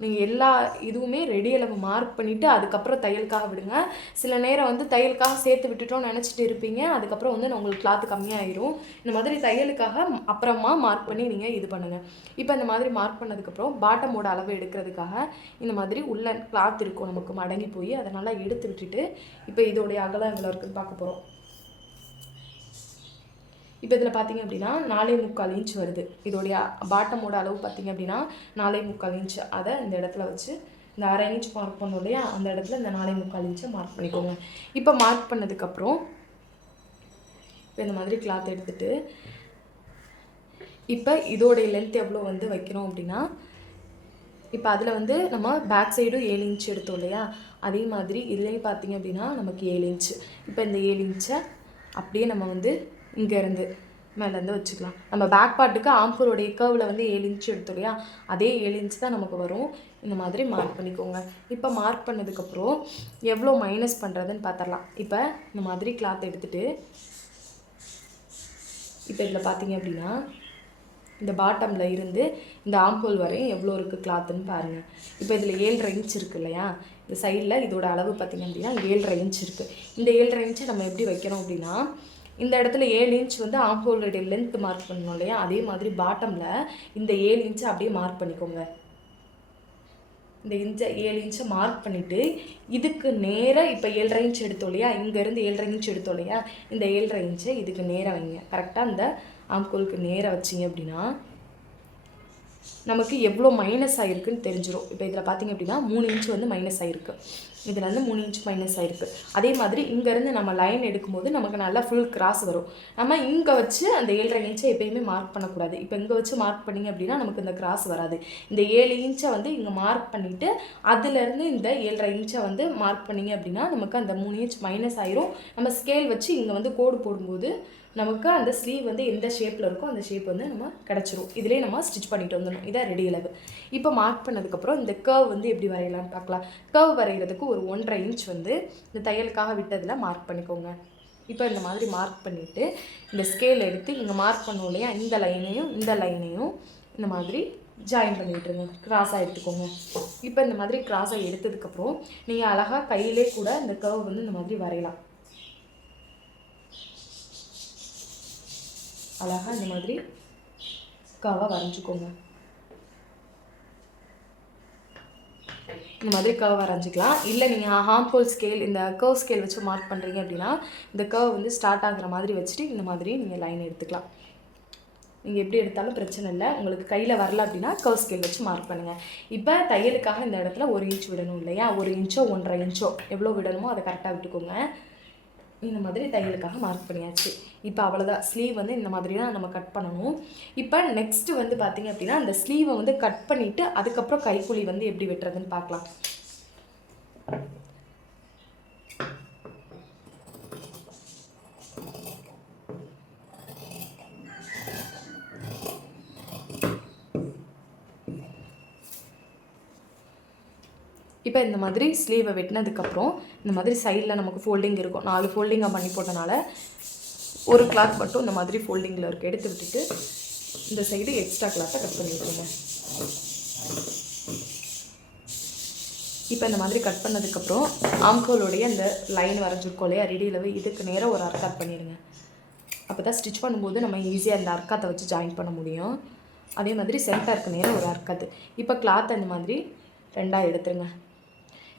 நீங்கள் எல்லா இதுவுமே ரெடி அளவு மார்க் பண்ணிவிட்டு அதுக்கப்புறம் தையலுக்காக விடுங்க. சில நேரம் வந்து தையலுக்காக சேர்த்து விட்டுட்டோம்னு நினச்சிட்டு இருப்பீங்க, அதுக்கப்புறம் வந்து உங்களுக்கு கிளாத்து கம்மியாயிரும். இந்த மாதிரி தையலுக்காக அப்புறமா மார்க் பண்ணி நீங்கள் இது பண்ணுங்கள். இப்போ இந்த மாதிரி மார்க் பண்ணதுக்கப்புறம் பாட்டமோட அளவு எடுக்கிறதுக்காக இந்த மாதிரி உள்ள கிளாத் இருக்கும் நமக்கு மடங்கி போய், அதனால் எடுத்து விட்டுட்டு இப்போ இதோடைய அகலம் எவ்வளோ இருக்குதுன்னு பார்க்க போகிறோம். இப்போ இதில் பார்த்திங்க அப்படின்னா 4.25 இன்ச் வருது. இதோடைய பாட்டமோட அளவு பார்த்திங்க அப்படின்னா 4.25 இன்ச். அதை இந்த இடத்துல வச்சு இந்த 1/2 இன்ச் மார்க் பண்ணோம் இல்லையா? அந்த இடத்துல இந்த 4.25 இன்ச்சை மார்க் பண்ணிக்கோங்க. இப்போ மார்க் பண்ணதுக்கப்புறம் இப்போ இந்த மாதிரி கிளாத் எடுத்துகிட்டு இப்போ இதோடைய லென்த் எவ்வளோ வந்து வைக்கிறோம் அப்படின்னா, இப்போ அதில் வந்து நம்ம பேக் சைடும் 7 இன்ச் எடுத்தோம் இல்லையா, அதே மாதிரி இதுலேயும் பார்த்தீங்க அப்படின்னா நமக்கு 7 இன்ச்சு. இப்போ இந்த 7 இன்ச்சை அப்படியே நம்ம வந்து இங்கேருந்து மேலேருந்து வச்சுக்கலாம். நம்ம பேக் பார்ட்டுக்கு ஆம்கோலோடைய கர்வில் வந்து 7 இன்ச் எடுத்தோம் இல்லையா, அதே 7 இன்ச் தான் நமக்கு வரும். இந்த மாதிரி மார்க் பண்ணிக்கோங்க. இப்போ மார்க் பண்ணதுக்கப்புறம் எவ்வளோ மைனஸ் பண்ணுறதுன்னு பார்த்துடலாம். இப்போ இந்த மாதிரி கிளாத் எடுத்துகிட்டு இப்போ இதில் பார்த்தீங்க அப்படின்னா இந்த பாட்டமில் இருந்து இந்த ஆம்ஹோல் வரையும் எவ்வளோ இருக்குது கிளாத்துன்னு பாருங்கள். இப்போ இதில் 7.5 இன்ச் இருக்குது இல்லையா, இந்த சைடில் இதோட அளவு பார்த்திங்க அப்படின்னா 7.5 இன்ச் இருக்குது. இந்த 7.5 இன்ச்சை நம்ம எப்படி வைக்கிறோம் அப்படின்னா, இந்த இடத்துல 7 இன்ச் வந்து ஆம்ஹோலுடைய லென்த் மார்க் பண்ணணும் இல்லையா, அதே மாதிரி பாட்டமில் இந்த 7 இன்ச்சை அப்படியே மார்க் பண்ணிக்கோங்க. இந்த 7 இன்ச்சை மார்க் பண்ணிவிட்டு இதுக்கு நேராக இப்போ 7.5 இன்ச் எடுத்தோம் இல்லையா, இங்கேருந்து 7.5 இன்ச் எடுத்தோம் இல்லையா, இந்த 7.5 இன்ச்சை இதுக்கு நேராக வைங்க. கரெக்டாக இந்த ஆம்கோலுக்கு நேராக வச்சிங்க அப்படின்னா நமக்கு எவ்வளோ மைனஸ் ஆகிருக்குன்னு தெரிஞ்சிடும். இப்போ இதில் பார்த்திங்க அப்படின்னா 3 இன்ச் வந்து மைனஸ் ஆகிருக்கு, இதில் வந்து 3 இன்ச் மைனஸ் ஆகிருக்கு. அதே மாதிரி இங்கேருந்து நம்ம லைன் எடுக்கும்போது நமக்கு நல்லா ஃபுல் கிராஸ் வரும். நம்ம இங்கே வச்சு அந்த 7.5 இன்ச்சை எப்பயுமே மார்க் பண்ணக்கூடாது. இப்போ இங்கே வச்சு மார்க் பண்ணிங்க அப்படின்னா நமக்கு இந்த கிராஸ் வராது. இந்த 7 இன்ச்சை வந்து இங்கே மார்க் பண்ணிவிட்டு அதுலேருந்து இந்த 7.5 இன்ச்சை வந்து மார்க் பண்ணிங்க அப்படின்னா நமக்கு அந்த 3 இன்ச் மைனஸ் ஆயிரும். நம்ம ஸ்கேல் வச்சு இங்கே வந்து கோடு போடும்போது நமக்கு அந்த ஸ்லீவ் வந்து எந்த ஷேப்பில் இருக்கோ அந்த ஷேப் வந்து நம்ம கிடச்சிரும். இதிலே நம்ம ஸ்டிச் பண்ணிட்டு வந்துடணும். இதான் ரெடி அளவு. இப்போ மார்க் பண்ணதுக்கப்புறம் இந்த கர்வ் வந்து எப்படி வரையலாம்னு பார்க்கலாம். கர்வ் வரைகிறதுக்கு ஒரு 1.5 இன்ச் வந்து இந்த தையலுக்காக விட்டதில் மார்க் பண்ணிக்கோங்க. இப்போ இந்த மாதிரி மார்க் பண்ணிவிட்டு இந்த ஸ்கேல் எடுத்து இங்கே மார்க் பண்ணுவோம் இல்லையா, இந்த லைனையும் இந்த மாதிரி ஜாயின் பண்ணி விட்டுருங்க. கிராஸாக எடுத்துக்கோங்க. இப்போ இந்த மாதிரி கிராஸாக எடுத்ததுக்கப்புறம் நீங்கள் அழகாக கையிலே கூட இந்த கர்வ் வந்து இந்த மாதிரி வரையலாம். அழகாக இந்த மாதிரி கர்வாக வரைஞ்சிக்கோங்க. இந்த மாதிரி கர்வ் வரைஞ்சிக்கலாம். இல்லை நீங்கள் ஹார்ம்ஹோல் ஸ்கேல் இந்த கர்வ் ஸ்கேல் வச்சு மார்க் பண்ணுறீங்க அப்படின்னா இந்த கர்வ் வந்து ஸ்டார்ட் ஆகிற மாதிரி வச்சுட்டு இந்த மாதிரி நீங்கள் லைன் எடுத்துக்கலாம். நீங்கள் எப்படி எடுத்தாலும் பிரச்சனை இல்லை. உங்களுக்கு கையில் வரல அப்படின்னா கர்வ் ஸ்கேல் வச்சு மார்க் பண்ணுங்கள். இப்போ தையலுக்காக இந்த இடத்துல 1 இன்ச் விடணும் இல்லையா, 1 இன்ச்சோ 1.5 இன்ச்சோ எவ்வளோ விடணுமோ அதை கரெக்டாக விட்டுக்கோங்க. இந்த மாதிரி தையலுக்காக மார்க் பண்ணியாச்சு. இப்போ அவ்வளோதான். ஸ்லீவ் வந்து இந்த மாதிரி தான் நம்ம கட் பண்ணணும். இப்போ நெக்ஸ்ட்டு வந்து பார்த்திங்க அப்படின்னா அந்த ஸ்லீவை வந்து கட் பண்ணிவிட்டு அதுக்கப்புறம் கைக்குழி வந்து எப்படி வெட்டுறதுன்னு பார்க்கலாம். இப்போ இந்த மாதிரி ஸ்லீவை வெட்டினதுக்கப்புறம் இந்த மாதிரி சைடில் நமக்கு ஃபோல்டிங் இருக்கும். 4 ஃபோல்டிங்காக பண்ணி போட்டனால ஒரு கிளாத் மட்டும் இந்த மாதிரி ஃபோல்டிங்கில் இருக்குது. எடுத்து விட்டுட்டு இந்த சைடு எக்ஸ்ட்ரா கிளாத்தை கட் பண்ணி விட்டுருங்க. இப்போ இந்த மாதிரி கட் பண்ணதுக்கப்புறம் ஆம்கோலோடைய இந்த லைன் வரைஞ்சிருக்கோம் இல்லையா, ரெடியில் இதுக்கு நேராக ஒரு அர்க்காத் பண்ணிடுங்க. அப்போ தான் ஸ்டிச் பண்ணும்போது நம்ம ஈஸியாக இந்த அர்க்காத்தை வச்சு ஜாயின் பண்ண முடியும். அதே மாதிரி சென்டருக்கு நேராக ஒரு அர்க்காத்து. இப்போ கிளாத் அந்த மாதிரி 2ஆக எடுத்துருங்க.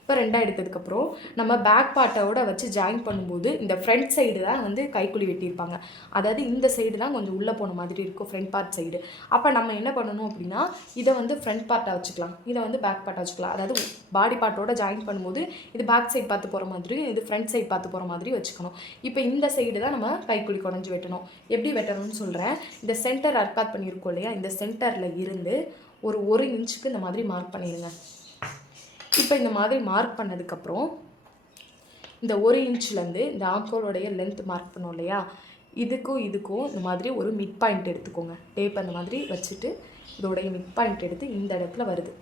இப்போ 2ஆக எடுத்ததுக்கப்புறம் நம்ம பேக் பார்ட்டோட வச்சு ஜாயின் பண்ணும்போது இந்த ஃப்ரண்ட் சைடு தான் வந்து கைக்குழி வெட்டியிருப்பாங்க. அதாவது இந்த சைடு தான் கொஞ்சம் உள்ளே போன மாதிரி இருக்கும், ஃப்ரண்ட் பார்ட் சைடு. அப்போ நம்ம என்ன பண்ணணும் அப்படின்னா இதை வந்து ஃப்ரண்ட் பார்ட்டாக வச்சுக்கலாம், இதை வந்து பேக் பார்ட்டாக வச்சுக்கலாம். அதாவது பாடி பார்ட்டோட ஜாயின் பண்ணும்போது இது பேக் சைடு பார்த்து போகிற மாதிரி, இது ஃப்ரண்ட் சைடு பார்த்து போகிற மாதிரி வச்சுக்கணும். இப்போ இந்த சைடு தான் நம்ம கைக்குழி குடஞ்சி வெட்டணும். எப்படி வெட்டணும்னு சொல்கிறேன். இந்த சென்டர் அர்க்காத் பண்ணியிருக்கோம் இல்லையா, இந்த சென்டரில் இருந்து ஒரு 1 இன்ச்சுக்கு இந்த மாதிரி மார்க் பண்ணிடுங்க. இப்போ இந்த மாதிரி மார்க் பண்ணதுக்கப்புறம் இந்த 1 இன்ச்லேருந்து இந்த ஆம்கோலோடைய லென்த் மார்க் பண்ணோம் இல்லையா, இதுக்கும் இந்த மாதிரி ஒரு மிட் பாயிண்ட் எடுத்துக்கோங்க. டேப் அந்த மாதிரி வச்சுட்டு இதோடைய மிட் பாயிண்ட் எடுத்து இந்த இடத்துல வருது.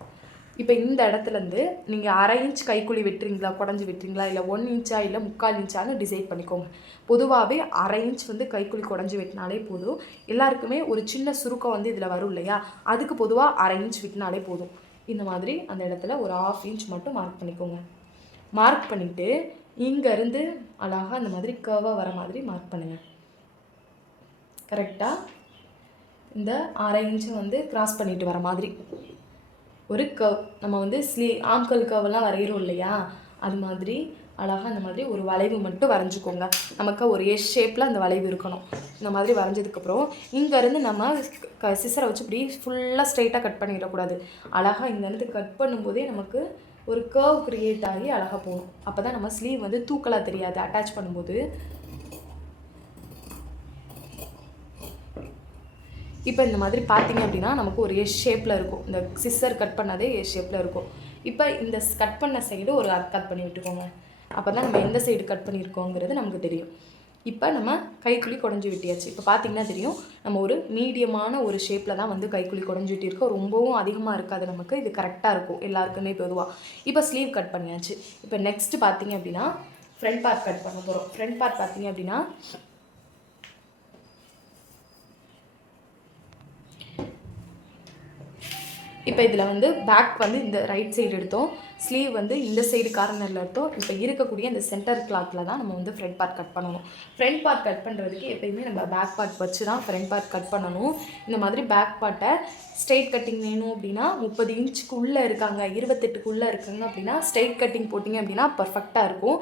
இப்போ இந்த இடத்துலேருந்து நீங்கள் 1/2 இன்ச் கைக்குழி வெட்டுறீங்களா, குடஞ்சி வெட்டுறீங்களா, இல்லை 1 இன்ச்சா இல்லை 3/4 இன்ச்சான்னு டிசைட் பண்ணிக்கோங்க. பொதுவாகவே 1/2 இன்ச் வந்து கைக்குழி குடஞ்சி வெட்டினாலே போதும். எல்லாருக்குமே ஒரு சின்ன சுருக்கம் வந்து இதில் வரும் இல்லையா, அதுக்கு பொதுவாக 1/2 இன்ச் வெட்டினாலே போதும். இந்த மாதிரி அந்த இடத்துல ஒரு 1/2 இன்ச் மட்டும் மார்க் பண்ணிக்கோங்க. மார்க் பண்ணிவிட்டு இங்கேருந்து அழகாக அந்த மாதிரி கர்வாக வர மாதிரி மார்க் பண்ணுங்கள். கரெக்டாக இந்த 1/2 இன்ச்சை வந்து கிராஸ் பண்ணிட்டு வர மாதிரி ஒரு கர்வ் நம்ம வந்து ஆம்கல் கர்வெல்லாம் வரைகிறோம் இல்லையா, அது மாதிரி அழகாக அந்த மாதிரி ஒரு வளைவு மட்டும் வரைஞ்சிக்கோங்க. நமக்கு ஒரு எஸ் ஷேப்பில் அந்த வளைவு இருக்கணும். இந்த மாதிரி வரைஞ்சதுக்கப்புறம் இங்கேருந்து நம்ம சிசரை வச்சு இப்படி ஃபுல்லாக ஸ்ட்ரைட்டாக கட் பண்ணிடக்கூடாது. அழகாக இங்கேருந்து கட் பண்ணும்போதே நமக்கு ஒரு கர்வ் க்ரியேட் ஆகி அழகாக போகும். அப்போ தான் நம்ம ஸ்லீவ் வந்து தூக்கலாக தெரியாது அட்டாச் பண்ணும்போது. இப்போ இந்த மாதிரி பார்த்தீங்க அப்படின்னா நமக்கு ஒரு எஸ் ஷேப்பில் இருக்கும். இந்த சிஸ்ஸர் கட் பண்ணதே எஸ் ஷேப்பில் இருக்கும். இப்போ இந்த கட் பண்ண சைடு ஒரு கட் பண்ணி விட்டுக்கோங்க. அப்போ தான் நம்ம எந்த சைடு கட் பண்ணியிருக்கோங்கிறது நமக்கு தெரியும். இப்போ நம்ம கைக்குழி குடஞ்சி விட்டியாச்சு. இப்போ பார்த்தீங்கன்னா தெரியும், நம்ம ஒரு மீடியமான ஒரு ஷேப்பில் தான் வந்து கைக்குழி குடஞ்சி விட்டிருக்கோம். ரொம்பவும் அதிகமாக இருக்காது நமக்கு. இது கரெக்டாக இருக்கும் எல்லாருக்குமே பொதுவாக. இப்போ ஸ்லீவ் கட் பண்ணியாச்சு. இப்போ நெக்ஸ்ட்டு பார்த்தீங்க அப்படின்னா ஃப்ரண்ட் பார்ட் கட் பண்ண போகிறோம். ஃப்ரண்ட் பார்ட் பார்த்தீங்க அப்படின்னா இப்போ இதில் வந்து பேக் வந்து இந்த ரைட் சைடு எடுத்தோம், ஸ்லீவ் வந்து இந்த சைடு கார்னரில் எடுத்தோம். இப்போ இருக்கக்கூடிய இந்த சென்டர் கிளாத்தில் தான் நம்ம வந்து ஃப்ரண்ட் பார்ட் கட் பண்ணணும். ஃப்ரண்ட் பார்ட் கட் பண்ணுறதுக்கு எப்பயுமே நம்ம பேக் பார்ட் வச்சு தான் ஃப்ரண்ட் பார்ட் கட் பண்ணணும். இந்த மாதிரி பேக் பார்ட்டை ஸ்ட்ரெயிட் கட்டிங் வேணும் அப்படின்னா 30 இன்ச்சுக்குள்ளே இருக்காங்க, 28க்குள்ளே இருக்காங்க அப்படின்னா ஸ்ட்ரெயிட் கட்டிங் போட்டிங்க அப்படின்னா பர்ஃபெக்டாக இருக்கும்.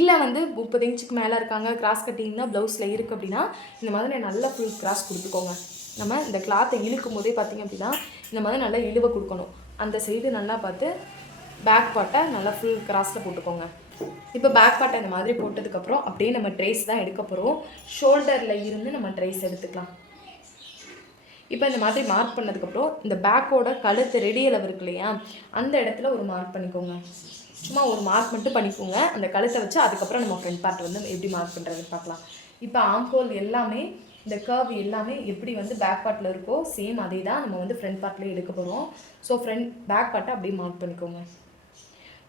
இல்லை வந்து 30 இன்ச்சுக்கு மேலே இருக்காங்க, கிராஸ் கட்டிங் தான் ப்ளவுஸில் இருக்குது அப்படின்னா இந்த மாதிரி நல்லா ஃபுல் கிராஸ் கொடுத்துக்கோங்க. நம்ம இந்த கிளாத்தை இழுக்கும் போதே பார்த்திங்க அப்படின்னா இந்த மாதிரி நல்லா இழுவை கொடுக்கணும். அந்த சைடு நல்லா பார்த்து பேக் பார்ட்டை நல்லா ஃபுல் கிராஸில் போட்டுக்கோங்க. இப்போ பேக் பார்ட்டை இந்த மாதிரி போட்டதுக்கப்புறம் அப்படியே நம்ம ட்ரேஸ் தான் எடுக்க போகிறோம். ஷோல்டரில் இருந்து நம்ம ட்ரேஸ் எடுத்துக்கலாம். இப்போ இந்த மாதிரி மார்க் பண்ணதுக்கப்புறம் இந்த பேக்கோட கழுத்து ரெடி அளவு இருக்கு இல்லையா, அந்த இடத்துல ஒரு மார்க் பண்ணிக்கோங்க. சும்மா ஒரு மார்க் மட்டும் பண்ணிக்கோங்க அந்த கழுத்தை வச்சு. அதுக்கப்புறம் நம்ம ஃப்ரண்ட் பார்ட் வந்து எப்படி மார்க் பண்ணுறதுன்னு பார்க்கலாம். இப்போ ஆம்ஹோல் எல்லாமே இந்த கர்வ் எல்லாமே எப்படி வந்து பேக் பார்ட்டில் இருக்கோ சேம் அதே தான் நம்ம வந்து ஃப்ரண்ட் பார்ட்லேயே எடுக்க போகிறோம். ஸோ பேக் பார்ட்டை அப்படியே மார்க் பண்ணிக்கோங்க.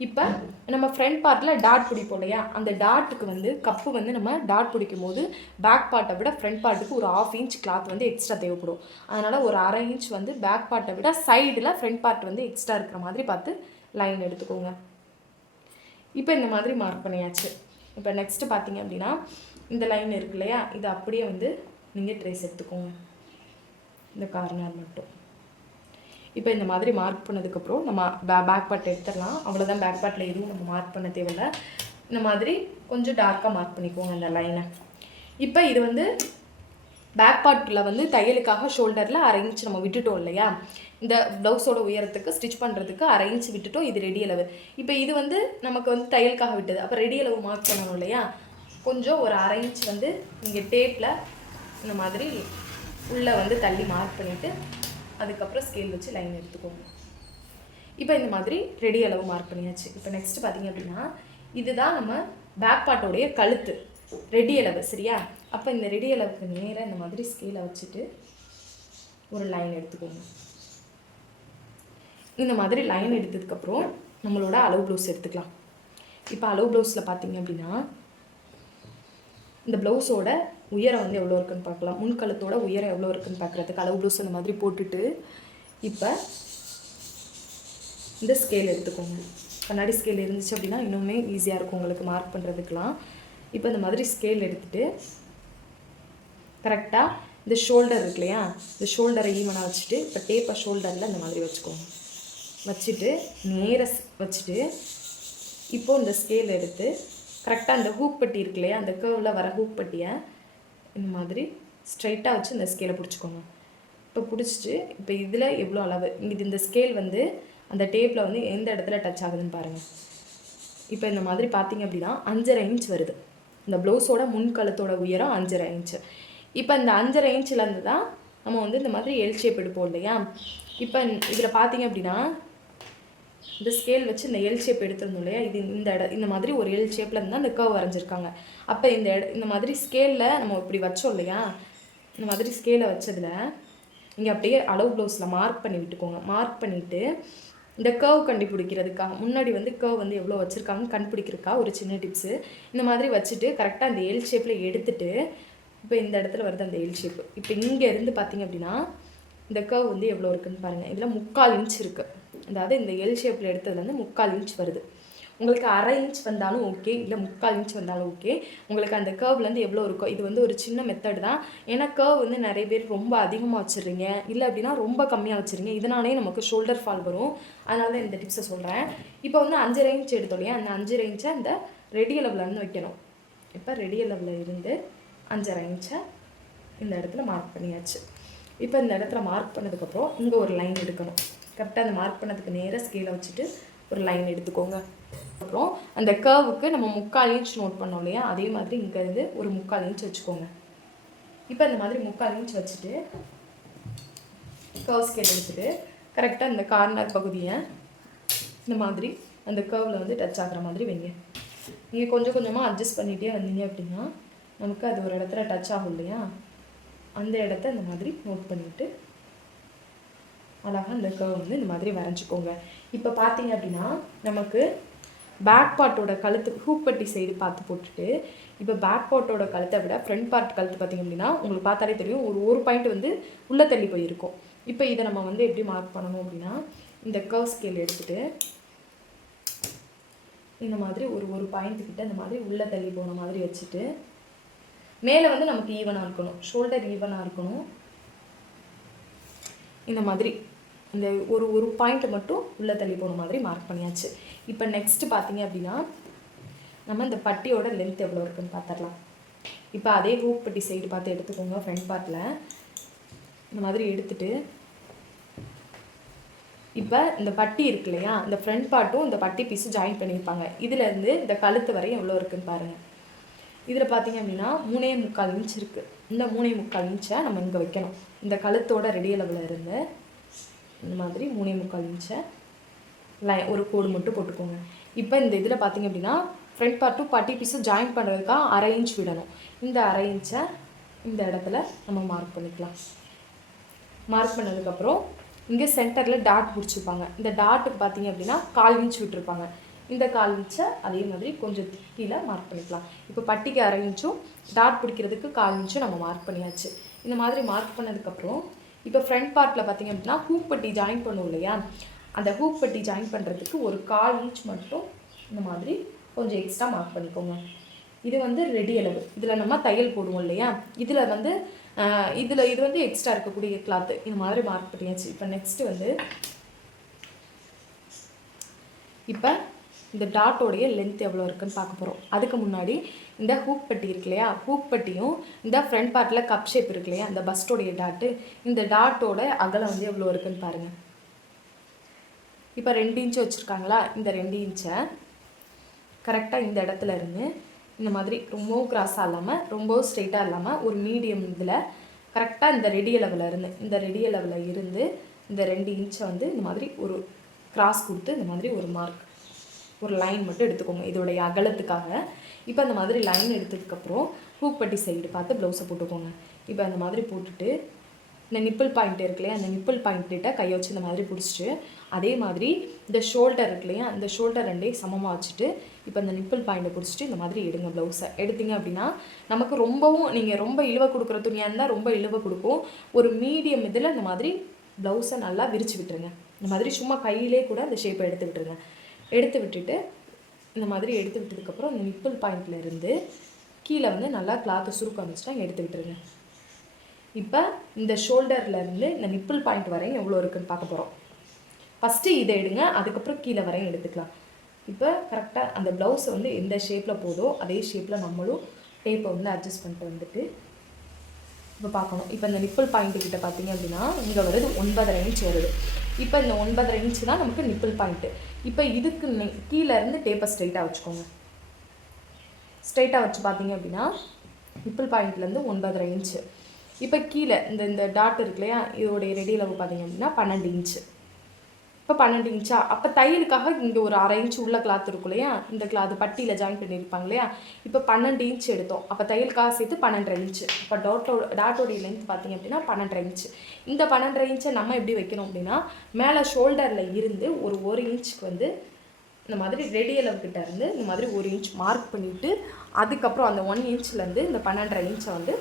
இப்போ நம்ம ஃப்ரண்ட் பார்ட்டில் டாட் பிடிப்போம் இல்லையா, அந்த டாட்டுக்கு வந்து கப்பு வந்து நம்ம டாட் பிடிக்கும் போது பேக் பார்ட்டை விட ஃப்ரண்ட் பார்ட்டுக்கு ஒரு 1/2 இன்ச் கிளாத் வந்து எக்ஸ்ட்ரா தேவைப்படும். அதனால் ஒரு 1/2 இன்ச் வந்து பேக் பார்ட்டை விட சைடில் ஃப்ரண்ட் பார்ட் வந்து எக்ஸ்ட்ரா இருக்கிற மாதிரி பார்த்து லைன் எடுத்துக்கோங்க. இப்போ இந்த மாதிரி மார்க் பண்ணியாச்சு. இப்போ நெக்ஸ்ட்டு பார்த்தீங்க அப்படின்னா இந்த லைன் இருக்கு இல்லையா, இது அப்படியே வந்து நீங்கள் ட்ரேஸ் எடுத்துக்கோங்க இந்த கார்னர் மட்டும். இப்போ இந்த மாதிரி மார்க் பண்ணதுக்கப்புறம் நம்ம பேக் பார்ட் எடுத்துடலாம். அவ்வளோதான், பேக் பார்ட்டில் எதுவும் நம்ம மார்க் பண்ண தேவையில்லை. இந்த மாதிரி கொஞ்சம் டார்க்காக மார்க் பண்ணிக்கோங்க அந்த லைனை. இப்போ இது வந்து பேக் பார்ட்டில் வந்து தையலுக்காக ஷோல்டரில் 1/2 இன்ச் நம்ம விட்டுட்டோம் இல்லையா, இந்த ப்ளவுஸோட உயரத்துக்கு ஸ்டிச் பண்ணுறதுக்கு 1/2 இன்ச் விட்டுட்டோம். இது ரெடி அளவு. இப்போ இது வந்து நமக்கு வந்து தையலுக்காக விட்டது. அப்போ ரெடி அளவு மார்க் பண்ணணும் இல்லையா, கொஞ்சம் ஒரு 1/2 இன்ச் வந்து நீங்கள் டேப்பில் இந்த மாதிரி உள்ளே வந்து தள்ளி மார்க் பண்ணிவிட்டு அதுக்கப்புறம் ஸ்கேல் வச்சு லைன் எடுத்துக்கோங்க. இப்போ இந்த மாதிரி ரெடி அளவு மார்க் பண்ணியாச்சு. இப்போ நெக்ஸ்ட்டு பார்த்திங்க அப்படின்னா இதுதான் நம்ம பேக் பார்ட்டோடைய கழுத்து ரெடி அளவு, சரியா? அப்போ இந்த ரெடி அளவுக்கு நேராக இந்த மாதிரி ஸ்கேலை வச்சுட்டு ஒரு லைன் எடுத்துக்கோங்க. இந்த மாதிரி லைன் எடுத்ததுக்கப்புறம் நம்மளோட அளவு ப்ளவுஸ் எடுத்துக்கலாம். இப்போ அளவு ப்ளவுஸில் பார்த்திங்க அப்படின்னா இந்த ப்ளவுஸோட உயரம் வந்து எவ்வளோ இருக்குன்னு பார்க்கலாம். முன்கழுத்தோட உயரம் எவ்வளோ இருக்குன்னு பார்க்குறதுக்கு அளவு ப்ளவுஸ் அந்த மாதிரி போட்டுட்டு இப்போ இந்த ஸ்கேல் எடுத்துக்கோங்க. கண்ணாடி ஸ்கேல் இருந்துச்சு அப்படின்னா இன்னுமே ஈஸியாக இருக்கும் உங்களுக்கு மார்க் பண்ணுறதுக்கெலாம். இப்போ இந்த மாதிரி ஸ்கேல் எடுத்துகிட்டு கரெக்டாக இந்த ஷோல்டர் இருக்கு இல்லையா, இந்த ஷோல்டரை ஈவனாக வச்சுட்டு இப்போ டேப்பை ஷோல்டரில் இந்த மாதிரி வச்சுக்கோங்க. வச்சுட்டு நேராக வச்சுட்டு இப்போது இந்த ஸ்கேல் எடுத்து கரெக்டாக அந்த ஹூக் பட்டி இருக்கு இல்லையா, அந்த கர்வில் வர ஹூக் பட்டியை இந்த மாதிரி ஸ்ட்ரைட்டாக வச்சு இந்த ஸ்கேலை பிடிச்சிக்கோங்க. இப்போ பிடிச்சிட்டு இப்போ இதில் எவ்வளோ அளவு இது இந்த ஸ்கேல் வந்து அந்த டேப்பில் வந்து எந்த இடத்துல டச் ஆகுதுன்னு பாருங்கள். இப்போ இந்த மாதிரி பார்த்தீங்க அப்படின்னா 5.5 இன்ச் வருது. இந்த ப்ளவுஸோட முன்கழுத்தோட உயரம் 5.5 இன்ச்சு. இப்போ இந்த 5.5 இன்ச்சிலேருந்து தான் நம்ம வந்து இந்த மாதிரி எல் ஷேப் எடுப்போம் இல்லையா. இப்போ இதில் பார்த்தீங்க அப்படின்னா இந்த ஸ்கேல் வச்சு இந்த எல் ஷேப் எடுத்துருந்தோம் இல்லையா, இது இந்த மாதிரி ஒரு எல் ஷேப்பில் இருந்தால் இந்த கர்வ் வரைஞ்சிருக்காங்க. அப்போ இந்த மாதிரி ஸ்கேலில் நம்ம இப்படி வச்சோம் இல்லையா, இந்த மாதிரி ஸ்கேலை வச்சதில் இங்கே அப்படியே அளவு ப்ளவுஸில் மார்க் பண்ணி விட்டுக்கோங்க. மார்க் பண்ணிவிட்டு இந்த கர்வ் கண்டுபிடிக்கிறதுக்காக முன்னாடி வந்து கர்வ் வந்து எவ்வளோ வச்சுருக்காங்கன்னு கண்டுபிடிக்கிறதுக்கா ஒரு சின்ன டிப்ஸு. இந்த மாதிரி வச்சுட்டு கரெக்டாக அந்த எல் ஷேப்பில் எடுத்துகிட்டு இப்போ இந்த இடத்துல வருது அந்த எல் ஷேப்பு. இப்போ இங்கேருந்து பார்த்திங்க அப்படின்னா இந்த கர்வ் வந்து எவ்வளோ இருக்குதுன்னு பாருங்கள். இதில் 3/4 இன்ச் இருக்குது. அதாவது இந்த எல் ஷேப்பில் எடுத்ததுலேருந்து 3/4 இன்ச் வருது. உங்களுக்கு 1/2 இன்ச் வந்தாலும் ஓகே, இல்லை 3/4 இன்ச் வந்தாலும் ஓகே. உங்களுக்கு அந்த கர்வ்லேருந்து எவ்வளோ இருக்கோ, இது வந்து ஒரு சின்ன மெத்தட் தான். ஏன்னா கர்வ் வந்து நிறைய பேர் ரொம்ப அதிகமாக வச்சுருங்க, இல்லை அப்படின்னா ரொம்ப கம்மியாக வச்சுருங்க. இதனாலே நமக்கு ஷோல்டர் ஃபால் வரும். அதனால தான் இந்த டிப்ஸை சொல்கிறேன். இப்போ வந்து 5.5 இன்ச் எடுத்தோம் இல்லையா, அந்த 5.5 இன்ச்சை இந்த ரெடி அளவுலேருந்து வைக்கணும். இப்போ ரெடி அளவில் இருந்து 5.5 இன்ச்சை இந்த இடத்துல மார்க் பண்ணியாச்சு. இப்போ இந்த இடத்துல மார்க் பண்ணதுக்கப்புறம் இங்கே ஒரு லைன் எடுக்கணும். கரெக்டாக அந்த மார்க் பண்ணதுக்கு நேராக ஸ்கேலை வச்சுட்டு ஒரு லைன் எடுத்துக்கோங்க. அப்புறம் அந்த கர்வுக்கு நம்ம 3/4 இன்ச் நோட் பண்ணோம் இல்லையா, அதே மாதிரி இங்கேருந்து ஒரு 3/4 இன்ச் வச்சுக்கோங்க. இப்போ இந்த மாதிரி 3/4 இன்ச் வச்சுட்டு கர்வ் ஸ்கேல் எடுத்துகிட்டு கரெக்டாக இந்த கார்னர் பகுதியை இந்த மாதிரி அந்த கர்வில் வந்து டச் ஆகிற மாதிரி வைங்க. நீங்கள் கொஞ்சம் கொஞ்சமாக அட்ஜஸ்ட் பண்ணிகிட்டே வந்தீங்க அப்படின்னா நமக்கு அது ஒரு இடத்துல டச் ஆகும் இல்லையா, அந்த இடத்த இந்த மாதிரி நோட் பண்ணிவிட்டு அழகாக அந்த கர்வ் வந்து இந்த மாதிரி வரைஞ்சிக்கோங்க. இப்போ பார்த்தீங்க அப்படின்னா நமக்கு பேக் பார்ட்டோட கழுத்து ஹூக் பட்டி சைடு பார்த்து போட்டுட்டு, இப்போ பேக் பார்ட்டோட கழுத்தை விட ஃப்ரண்ட் பார்ட் கழுத்து பார்த்திங்க அப்படின்னா உங்களுக்கு பார்த்தாலே தெரியும் ஒரு பாயிண்ட் வந்து உள்ளே தள்ளி போயிருக்கும். இப்போ இதை நம்ம வந்து எப்படி மார்க் பண்ணணும் அப்படின்னா, இந்த கர்வ் ஸ்கேல் எடுத்துகிட்டு இந்த மாதிரி ஒரு பாயிண்ட்டுக்கிட்ட இந்த மாதிரி உள்ளே தள்ளி போன மாதிரி வச்சுட்டு, மேலே வந்து நமக்கு ஈவனாக இருக்கணும், ஷோல்டர் ஈவனாக இருக்கணும். இந்த மாதிரி இந்த ஒரு பாயிண்ட்டை மட்டும் உள்ளே தள்ளி போன மாதிரி மார்க் பண்ணியாச்சு. இப்போ நெக்ஸ்ட்டு பார்த்தீங்க அப்படின்னா நம்ம இந்த பட்டியோட லென்த் எவ்வளோ இருக்குன்னு பார்த்துடலாம். இப்போ அதே ஹூக் பட்டி சைடு பார்த்து எடுத்துக்கோங்க. ஃப்ரண்ட் பார்ட்டில் இந்த மாதிரி எடுத்துகிட்டு இப்போ இந்த பட்டி இருக்கு இல்லையா, இந்த ஃப்ரண்ட் பார்ட்டும் இந்த பட்டி பீஸும் ஜாயின் பண்ணியிருப்பாங்க. இதுலேருந்து இந்த கழுத்து வரையும் எவ்வளோ இருக்குதுன்னு பாருங்கள். இதில் பார்த்தீங்க அப்படின்னா 3.25 இன்ச் இருக்குது. இந்த 3.25 இன்ச்சை நம்ம இங்கே வைக்கணும். இந்த கழுத்தோட ரெடி அளவில் இருந்து இந்த மாதிரி 3.25 இன்ச்சை ஒரு கோடு மட்டும் போட்டுக்கோங்க. இப்போ இந்த இதில் பார்த்தீங்க அப்படின்னா ஃப்ரண்ட் பார்ட்டும் பட்டி பீஸும் ஜாயின் பண்ணுறதுக்காக 1/2 இன்ச் விடணும். இந்த 1/2 இன்ச்சை இந்த இடத்துல நம்ம மார்க் பண்ணிக்கலாம். மார்க் பண்ணதுக்கப்புறம் இங்கே சென்டரில் டாட் பிடிச்சிருப்பாங்க. இந்த டாட்டுக்கு பார்த்தீங்க அப்படின்னா 1/4 இன்ச் விட்டுருப்பாங்க. இந்த 1/4 இன்ச்சை அதே மாதிரி கொஞ்சம் கீழே மார்க் பண்ணிக்கலாம். இப்போ பட்டிக்கு 1/2 இன்ச்சும் டாட் பிடிக்கிறதுக்கு 1/4 இன்ச்சும் நம்ம மார்க் பண்ணியாச்சு. இந்த மாதிரி மார்க் பண்ணதுக்கப்புறம் இப்போ ஃப்ரண்ட் பார்ட்டில் பார்த்தீங்க அப்படின்னா ஹூக் பட்டி ஜாயின் பண்ணுவோம் இல்லையா, அந்த ஹூக் பட்டி ஜாயின் பண்ணுறதுக்கு ஒரு 1/4 இன்ச் மட்டும் இந்த மாதிரி கொஞ்சம் எக்ஸ்ட்ரா மார்க் பண்ணிக்கோங்க. இது வந்து ரெடி அளவு. இதில் நம்ம தையல் போடுவோம் இல்லையா, இதில் வந்து இது வந்து எக்ஸ்ட்ரா இருக்கக்கூடிய கிளாத்து. இந்த மாதிரி மார்க் பண்ணியாச்சு. இப்போ நெக்ஸ்ட்டு வந்து இப்போ இந்த டாட்டோடைய லென்த் எவ்வளோ இருக்குன்னு பார்க்க போகிறோம். அதுக்கு முன்னாடி இந்த ஹூக் பட்டி இருக்கு இல்லையா, ஹூக் பட்டியும் இந்த ஃப்ரண்ட் பார்ட்டில் கப் ஷேப் இருக்கு இல்லையா, இந்த பஸ்டோடைய டாட்டு, இந்த டாட்டோட அகலம் வந்து எவ்வளோ இருக்குன்னு பாருங்கள். இப்போ 2 இன்ச்சு வச்சுருக்காங்களா, இந்த 2 இன்ச்சை கரெக்டாக இந்த இடத்துல இருந்து இந்த மாதிரி ரொம்பவும் கிராஸாக இல்லாமல் ரொம்பவும் ஸ்ட்ரெயிட்டாக இல்லாமல் ஒரு மீடியம் இதில் கரெக்டாக இந்த ரெடி அளவில் இருந்து இந்த 2 இன்ச்சை வந்து இந்த மாதிரி ஒரு கிராஸ் கொடுத்து இந்த மாதிரி ஒரு மார்க், ஒரு லைன் மட்டும் எடுத்துக்கோங்க இதோடைய அகலத்துக்காக. இப்போ அந்த மாதிரி லைன் எடுத்ததுக்கப்புறம் ஹூக் பட்டி சைடு பார்த்து ப்ளவுஸை போட்டுக்கோங்க. இப்போ அந்த மாதிரி போட்டுட்டு இந்த நிப்பிள் பாயிண்ட் இருக்கு இல்லையா, அந்த நிப்பிள் பாயிண்ட்டிட்ட கையை வச்சு இந்த மாதிரி பிடிச்சிட்டு, அதே மாதிரி இந்த ஷோல்டர் இருக்கு இல்லையா, அந்த ஷோல்டர் ரெண்டையும் சமமாக வச்சுட்டு இப்போ இந்த நிப்பிள் பாயிண்ட்டை பிடிச்சிட்டு இந்த மாதிரி எடுங்க. ப்ளவுஸை எடுத்திங்க அப்படின்னா நமக்கு ரொம்பவும் நீங்கள் ரொம்ப இழுவை கொடுக்குற துணியாக இருந்தால் ரொம்ப இழுவை கொடுக்கும். ஒரு மீடியம் இதில் இந்த மாதிரி ப்ளவுஸை நல்லா விரித்து விட்டுருங்க. இந்த மாதிரி சும்மா கையிலே கூட அந்த ஷேப்பை எடுத்து விட்டுருங்க. எடுத்து விட்டுட்டு இந்த மாதிரி எடுத்து விட்டதுக்கப்புறம் இந்த நிப்பிள் பாயிண்ட்டில் இருந்து கீழே வந்து நல்லா கிளாத்தை சுருக்க வச்சுட்டா எடுத்து விட்டுருங்க. இப்போ இந்த ஷோல்டர்லேருந்து இந்த நிப்பிள் பாயிண்ட் வரையும் எவ்வளோ இருக்குதுன்னு பார்க்க போகிறோம். ஃபஸ்ட்டு இதை எடுங்க, அதுக்கப்புறம் கீழே வரையும் எடுத்துக்கலாம். இப்போ கரெக்டாக அந்த ப்ளவுஸை வந்து எந்த ஷேப்பில் போதோ அதே ஷேப்பில் நம்மளும் டேப்பை வந்து அட்ஜஸ்ட் பண்ணிட்டு வந்துட்டு இப்போ பார்க்கணும். இப்போ இந்த நிப்பிள் பாயிண்ட்டுக்கிட்ட பார்த்தீங்க அப்படின்னா இங்கே வருது 9.5 இன்ச் வருது. இப்போ இந்த 9.5 இன்ச்சு தான் நமக்கு நிப்பிள் பாயிண்ட்டு. இப்போ இதுக்கு கீழே இருந்து டேப்பை ஸ்ட்ரைட்டாக வச்சுக்கோங்க. ஸ்ட்ரைட்டாக வச்சு பார்த்தீங்க அப்படின்னா நிப்பிள் பாயிண்ட்லேருந்து 9.5 இன்ச்சு. இப்போ கீழே இந்த டாட் இருக்கு இல்லையா, இதோடைய ரெடி அளவு பார்த்தீங்க அப்படின்னா 12 இன்ச்சு. இப்போ 12 இன்ச்சா, அப்போ தையலுக்காக இங்கே ஒரு 1/2 இன்ச்சு உள்ள கிளாத் இருக்கும் இல்லையா, இந்த கிளாத் பட்டியில் ஜாயின் பண்ணியிருப்பாங்க இல்லையா, இப்போ 12 இன்ச் எடுத்தோம். அப்போ தையலுக்காக சேர்த்து 12.5 இன்ச்சு. இப்போ டாட்டோடைய லென்த் பார்த்தீங்க அப்படின்னா 12.5 இன்ச்சு. இந்த 12.5 இன்ச்சை நம்ம எப்படி வைக்கணும் அப்படின்னா, மேலே ஷோல்டரில் இருந்து ஒரு 1 இன்ச்சுக்கு வந்து இந்த மாதிரி ரெடி அளவுக்கிட்ட இருந்து இந்த மாதிரி 1 இன்ச் மார்க் பண்ணிவிட்டு அதுக்கப்புறம் அந்த 1 இன்ச்லேருந்து இந்த 12.5 இன்ச்சை வந்து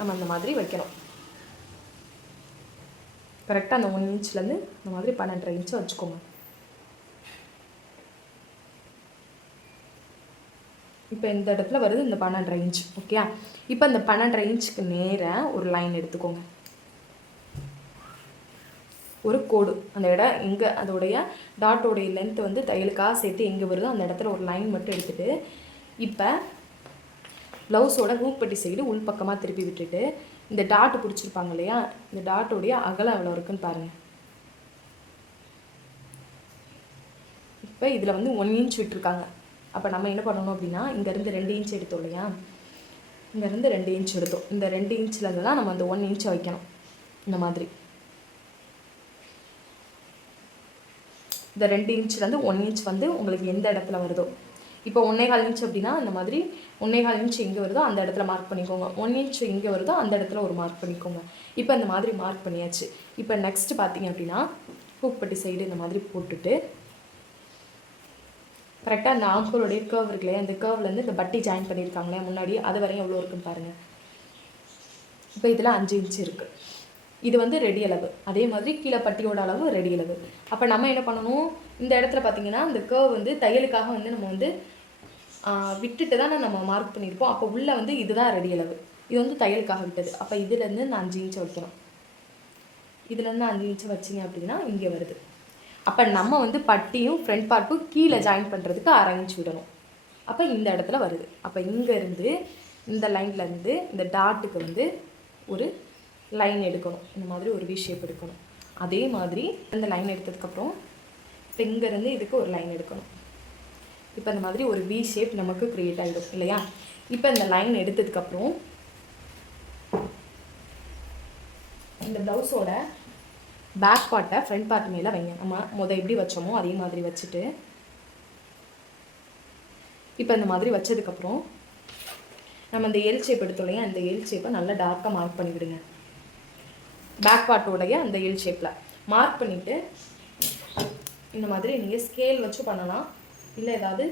நம்ம இந்த மாதிரி வைக்கணும். கரெக்டாக அந்த 1 இன்ச்லேருந்து இந்த மாதிரி 12.5 இன்ச்சு வச்சுக்கோங்க. இப்போ இந்த இடத்துல வருது இந்த 12.5 இன்ச். ஓகே, இப்போ இந்த 12.5 இன்ச்சுக்கு நேராக ஒரு லைன் எடுத்துக்கோங்க, ஒரு கோடு. அந்த இடம் எங்கே அதோடைய டாட்டோடைய லென்த் வந்து தையலுக்காக சேர்த்து எங்கே வருதோ அந்த இடத்துல ஒரு லைன் மட்டும் எடுத்துகிட்டு இப்போ ப்ளவுஸோட ஹூக் பட்டி சைடு உள் பக்கமாக திருப்பி விட்டுட்டு இந்த டாட்டு பிடிச்சிருப்பாங்க இல்லையா, இந்த டாட்டோடைய அகலம் எவ்வளோ இருக்குன்னு பாருங்கள். இப்போ இதில் வந்து 1 இன்ச் விட்டுருக்காங்க. அப்போ நம்ம என்ன பண்ணணும் அப்படின்னா இங்கேருந்து 2 இன்ச் எடுத்தோம் இல்லையா, இங்கேருந்து 2 இன்ச் எடுத்தோம். இந்த 2 இன்ச்லேருந்து தான் நம்ம அந்த 1 இன்ச்சை வைக்கணும். இந்த மாதிரி இந்த 2 இன்ச்லேருந்து 1 இன்ச் வந்து உங்களுக்கு எந்த இடத்துல வருதோ, இப்போ 1.25 இன்ச் அப்படின்னா இந்த மாதிரி 1.25 இன்ச் எங்கே வருதோ அந்த இடத்துல மார்க் பண்ணிக்கோங்க. 1 இன்ச் எங்கே வருதோ அந்த இடத்துல ஒரு மார்க் பண்ணிக்கோங்க. இப்போ இந்த மாதிரி மார்க் பண்ணியாச்சு. இப்போ நெக்ஸ்ட் பார்த்தீங்க அப்படின்னா ஹூக் பட்டி சைடு இந்த மாதிரி போட்டுட்டு கரெக்டாக அந்த ஆம்ஹோலுடைய கர்வ் இருக்கு இல்லையா, இந்த கர்வ்லேருந்து இந்த பட்டி ஜாயின் பண்ணியிருக்காங்களே முன்னாடி, அது வரையும் எவ்வளோ இருக்குன்னு பாருங்கள். இப்போ இதில் 5 இன்ச் இருக்குது. இது வந்து ரெடி அளவு. அதே மாதிரி கீழே பட்டியோட அளவு ரெடி அளவு. அப்போ நம்ம என்ன பண்ணணும், இந்த இடத்துல பார்த்தீங்கன்னா இந்த கர்வ் வந்து தையலுக்காக வந்து நம்ம வந்து விட்டுட்டு தான் நம்ம மார்க் பண்ணியிருப்போம். அப்போ உள்ளே வந்து இதுதான் ரெடி அளவு. இது வந்து தையலுக்காக விட்டது. அப்போ இதுலேருந்து நான் 5 இன்ச்சை வைக்கணும். இதுலேருந்து 5 இன்ச்சை வச்சிங்க அப்படின்னா இங்கே வருது. அப்போ நம்ம வந்து பட்டியும் ஃப்ரண்ட் பார்ட்டும் கீழே ஜாயின் பண்ணுறதுக்கு 1/2 இன்ச் விடணும். அப்போ இந்த இடத்துல வருது. அப்போ இங்கேருந்து இந்த லைன்லேருந்து இந்த டாட்டுக்கு வந்து ஒரு லைன் எடுக்கணும். இந்த மாதிரி ஒரு வி ஷேப் எடுக்கணும். அதே மாதிரி இந்த லைன் எடுத்ததுக்கப்புறம் இப்போ இங்கேருந்து இதுக்கு ஒரு லைன் எடுக்கணும். இப்போ இந்த மாதிரி ஒரு வி ஷேப் நமக்கு க்ரியேட் ஆகிடும் இல்லையா. இப்போ இந்த லைன் எடுத்ததுக்கப்புறம் இந்த ப்ளவுஸோட பேக் பார்ட்டை ஃப்ரண்ட் பார்ட் மேலே வைங்க. நம்ம எப்படி வச்சோமோ அதே மாதிரி வச்சுட்டு இப்போ இந்த மாதிரி வச்சதுக்கப்புறம் நம்ம இந்த எல் ஷேப் எடுத்தோம் இல்லையா, அந்த எல் ஷேப்பை நல்லா டார்க்காக மார்க் பண்ணிவிடுங்க. பேக் பார்ட்டோடைய அந்த எல் ஷேப்பில் மார்க் பண்ணிவிட்டு இந்த மாதிரி நீங்கள் ஸ்கேல் வச்சு பண்ணலாம். இல்லை ஏதாவது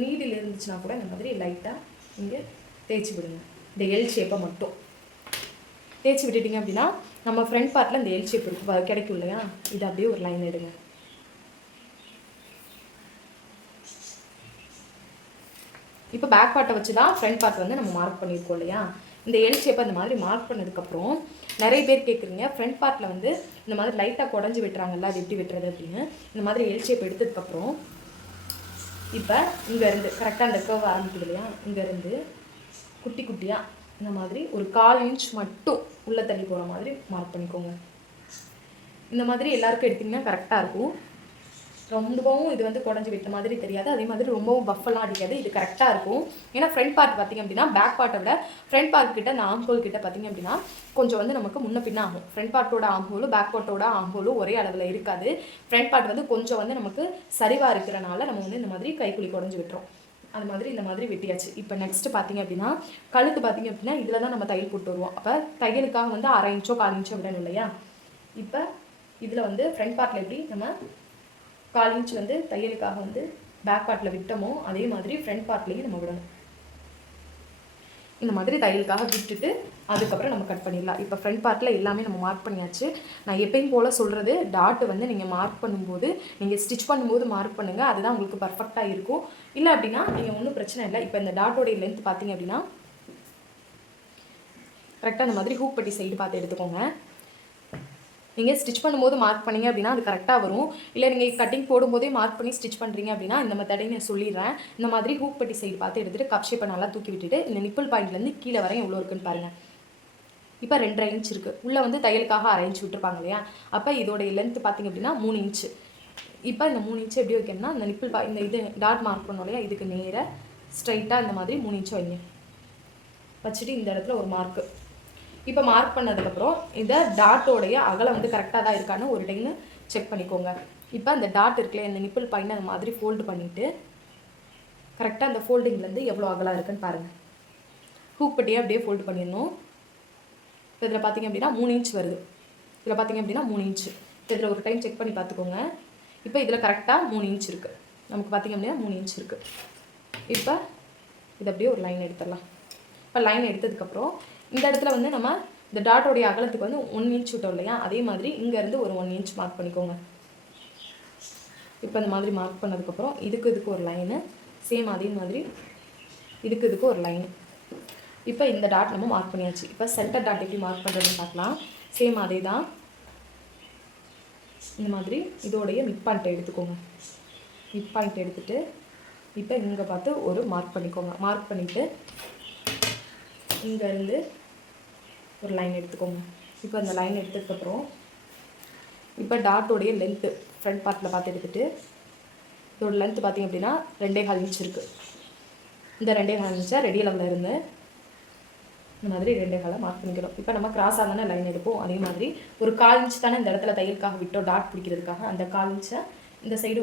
நீடில் இருந்துச்சுன்னா கூட இந்த மாதிரி லைட்டாக நீங்கள் தேய்ச்சி விடுங்க. இந்த எல் ஷேப்பை மட்டும் தேய்ச்சி விட்டுட்டிங்க அப்படின்னா நம்ம ஃப்ரண்ட் பார்ட்டில் இந்த எல் ஷேப் கிடைக்கும் இல்லையா, இது அப்படியே ஒரு லைன் எடுங்க. இப்போ பேக் பார்ட்டை வச்சு தான் ஃப்ரண்ட் பார்ட் வந்து நம்ம மார்க் பண்ணியிருக்கோம் இல்லையா. இந்த எல் ஷேப்பை இந்த மாதிரி மார்க் பண்ணதுக்கப்புறம் நிறைய பேர் கேட்குறீங்க, ஃப்ரண்ட் பார்ட்டில் வந்து இந்த மாதிரி லைட்டாக குடஞ்சி விட்டுறாங்கல்ல, அது எப்படி விட்டுறது அப்படின்னு. இந்த மாதிரி எல் ஷேப் எடுத்ததுக்கப்புறம் இப்போ இங்கேருந்து கரெக்டாக அந்த கர்வ் ஆரம்பிக்குது இல்லையா, இங்கேருந்து குட்டி குட்டியாக இந்த மாதிரி ஒரு 1/4 இன்ச் மட்டும் உள்ளே தள்ளி போகிற மாதிரி மார்க் பண்ணிக்கோங்க. இந்த மாதிரி எல்லாருக்கும் எடுத்திங்கன்னா கரெக்டாக இருக்கும். ரொம்பவும் இது வந்து குடஞ்சி விட்ட மாதிரி தெரியாது, அதே மாதிரி ரொம்பவும் பஃபெல்லாம் அடிக்காது. இது கரெக்டாக இருக்கும். ஏன்னா ஃப்ரண்ட் பார்ட் பார்த்திங்க அப்படின்னா பேக் பார்ட்டை விட ஃப்ரண்ட் பார்ட் கிட்ட அந்த ஆம்ஹோல் கிட்ட பார்த்திங்க அப்படின்னா கொஞ்சம் வந்து நமக்கு முன்ன பின்ன ஆகும். ஃப்ரண்ட் பார்ட்டோட ஆம்ஹோலும் பேக் பார்ட்டோட ஆம்ஹோலும் ஒரே அளவில் இருக்காது. ஃப்ரண்ட் பார்ட் வந்து கொஞ்சம் வந்து நமக்கு சரிவாக இருக்கிறனால நம்ம வந்து இந்த மாதிரி கைக்குழி குடஞ்சி விட்டுரும். அது மாதிரி இந்த மாதிரி வெட்டியாச்சு. இப்போ நெக்ஸ்ட் பார்த்திங்க அப்படின்னா கழுத்து பார்த்திங்க அப்படின்னா இதில் தான் நம்ம தையல் போட்டு வருவோம். அப்போ தையலுக்காக வந்து 1/2 இன்ச்சோ 1/4 இன்ச்சோ விடணும் இல்லையா. இப்போ இதில் வந்து ஃப்ரண்ட் பார்ட்டில் எப்படி நம்ம 1/4 இன்ச் வந்து தையலுக்காக வந்து பேக் பார்ட்டில் விட்டோமோ அதே மாதிரி ஃப்ரண்ட் பார்ட்லேயும் நம்ம விடணும். இந்த மாதிரி தையலுக்காக விட்டுட்டு அதுக்கப்புறம் நம்ம கட் பண்ணிடலாம். இப்போ ஃப்ரண்ட் பார்ட்டில் எல்லாமே நம்ம மார்க் பண்ணியாச்சு. நான் எப்பயும் போல் சொல்கிறது, டாட்டு வந்து நீங்கள் மார்க் பண்ணும்போது நீங்கள் ஸ்டிச் பண்ணும்போது மார்க் பண்ணுங்கள், அதுதான் உங்களுக்கு பர்ஃபெக்டாக இருக்கும். இல்லை அப்படின்னா நீங்கள் ஒன்றும் பிரச்சனை இல்லை. இப்போ இந்த டாட்டோடைய லென்த் பார்த்தீங்க அப்படின்னா கரெக்டாக இந்த மாதிரி ஹூக் பட்டி சைடு பார்த்து எடுத்துக்கோங்க. நீங்கள் ஸ்டிச் பண்ணும்போது மார்க் பண்ணிங்க அப்படின்னா அது கரெக்டாக வரும். இல்லை நீங்கள் கட்டிங் போடும்போதே மார்க் பண்ணி ஸ்டிச் பண்ணுறீங்க அப்படின்னா இந்த மெத்தடை நான் சொல்லிடுறேன். இந்த மாதிரி ஹூக் பட்டி சைடு பார்த்து எடுத்துகிட்டு கப் ஷேப்பை நல்லா தூக்கி விட்டுட்டு இந்த நிப்பிள் பாயிண்ட்லேருந்து கீழே வரையும் எவ்வளோ இருக்குன்னு பாருங்கள். இப்போ 2.5 இன்ச் இருக்குது. உள்ளே வந்து தையலுக்காக 1/2 இன்ச் விட்டுருப்பாங்க இல்லையா. அப்போ இதோடைய லென்த்து பார்த்திங்க அப்படின்னா 3 இன்ச்சு. இப்போ இந்த 3 இன்ச்சு எப்படி வைக்கணும்னா இந்த நிப்பிள் இந்த இது டாட் மார்க் பண்ணோம் இல்லையா, இதுக்கு நேராக ஸ்ட்ரைட்டாக இந்த மாதிரி 3 இன்ச்சு வைங்க. வச்சுட்டு இந்த இடத்துல ஒரு மார்க்கு. இப்போ மார்க் பண்ணதுக்கப்புறம் இந்த டாட்டோடைய அகலம் வந்து கரெக்டாக தான் இருக்கான்னு ஒரு டைம் செக் பண்ணிக்கோங்க. இப்போ அந்த டாட் இருக்குல்ல, இந்த நிப்பிள் பாயிண்ட் அந்த மாதிரி ஃபோல்டு பண்ணிவிட்டு கரெக்டாக அந்த ஃபோல்டிங்லேருந்து எவ்வளோ அகலம் இருக்குன்னு பாருங்கள். ஹூக் பட்டியை அப்படியே ஃபோல்டு பண்ணிடணும். இப்போ இதில் பார்த்திங்க அப்படின்னா 3 இன்ச் வருது. இதில் பார்த்திங்க அப்படின்னா 3 இன்ச்சு. இப்போ இதில் ஒரு டைம் செக் பண்ணி பார்த்துக்கோங்க. இப்போ இதில் கரெக்டாக 3 இன்ச் இருக்குது. நமக்கு பார்த்திங்க அப்படின்னா 3 இன்ச் இருக்குது. இப்போ இது அப்படியே ஒரு லைன் எடுத்துடலாம். இப்போ லைன் எடுத்ததுக்கப்புறம் இந்த இடத்துல வந்து நம்ம இந்த டாட்டோடைய அகலத்துக்கு வந்து 1 இன்ச் விட்டோம் இல்லையா, அதே மாதிரி இங்கேருந்து ஒரு 1 இன்ச் மார்க் பண்ணிக்கோங்க. இப்போ இந்த மாதிரி மார்க் பண்ணதுக்கப்புறம் இதுக்கு ஒரு லைனு, சேம் அதே மாதிரி இதுக்கு ஒரு லைனு. இப்போ இந்த டாட் நம்ம மார்க் பண்ணியாச்சு. இப்போ சென்டர் டாட் எப்படி மார்க் பண்ணுறதுன்னு பார்க்கலாம். சேம் அதே தான். இந்த மாதிரி இதோடைய மிட் பாயிண்ட் எடுத்துக்கோங்க. மிட் பாயிண்ட் எடுத்துகிட்டு இப்போ இங்கே பார்த்து ஒரு மார்க் பண்ணிக்கோங்க. மார்க் பண்ணிவிட்டு இங்கேருந்து ஒரு லைன் எடுத்துக்கோங்க. இப்போ அந்த லைன் எடுத்ததுக்கப்புறம் இப்போ டாட்டோடைய லென்த்து ஃப்ரண்ட் பார்ட்டில் பார்த்து எடுத்துகிட்டு இதோட லென்த்து பார்த்திங்க அப்படின்னா 2.25 இன்ச் இருக்குது. இந்த 2.25 இன்ச்சை ரெடி அளவில் இருந்து இந்த மாதிரி 2.25 மார்க் பண்ணிக்கிறோம். இப்போ நம்ம கிராஸாக தானே லைன் எடுப்போம், அதே மாதிரி ஒரு 1/4 இன்ச் தானே இந்த இடத்துல தையலுக்காக விட்டோம் டாட் பிடிக்கிறதுக்காக. அந்த 1/4 இன்ச்சை இந்த சைடு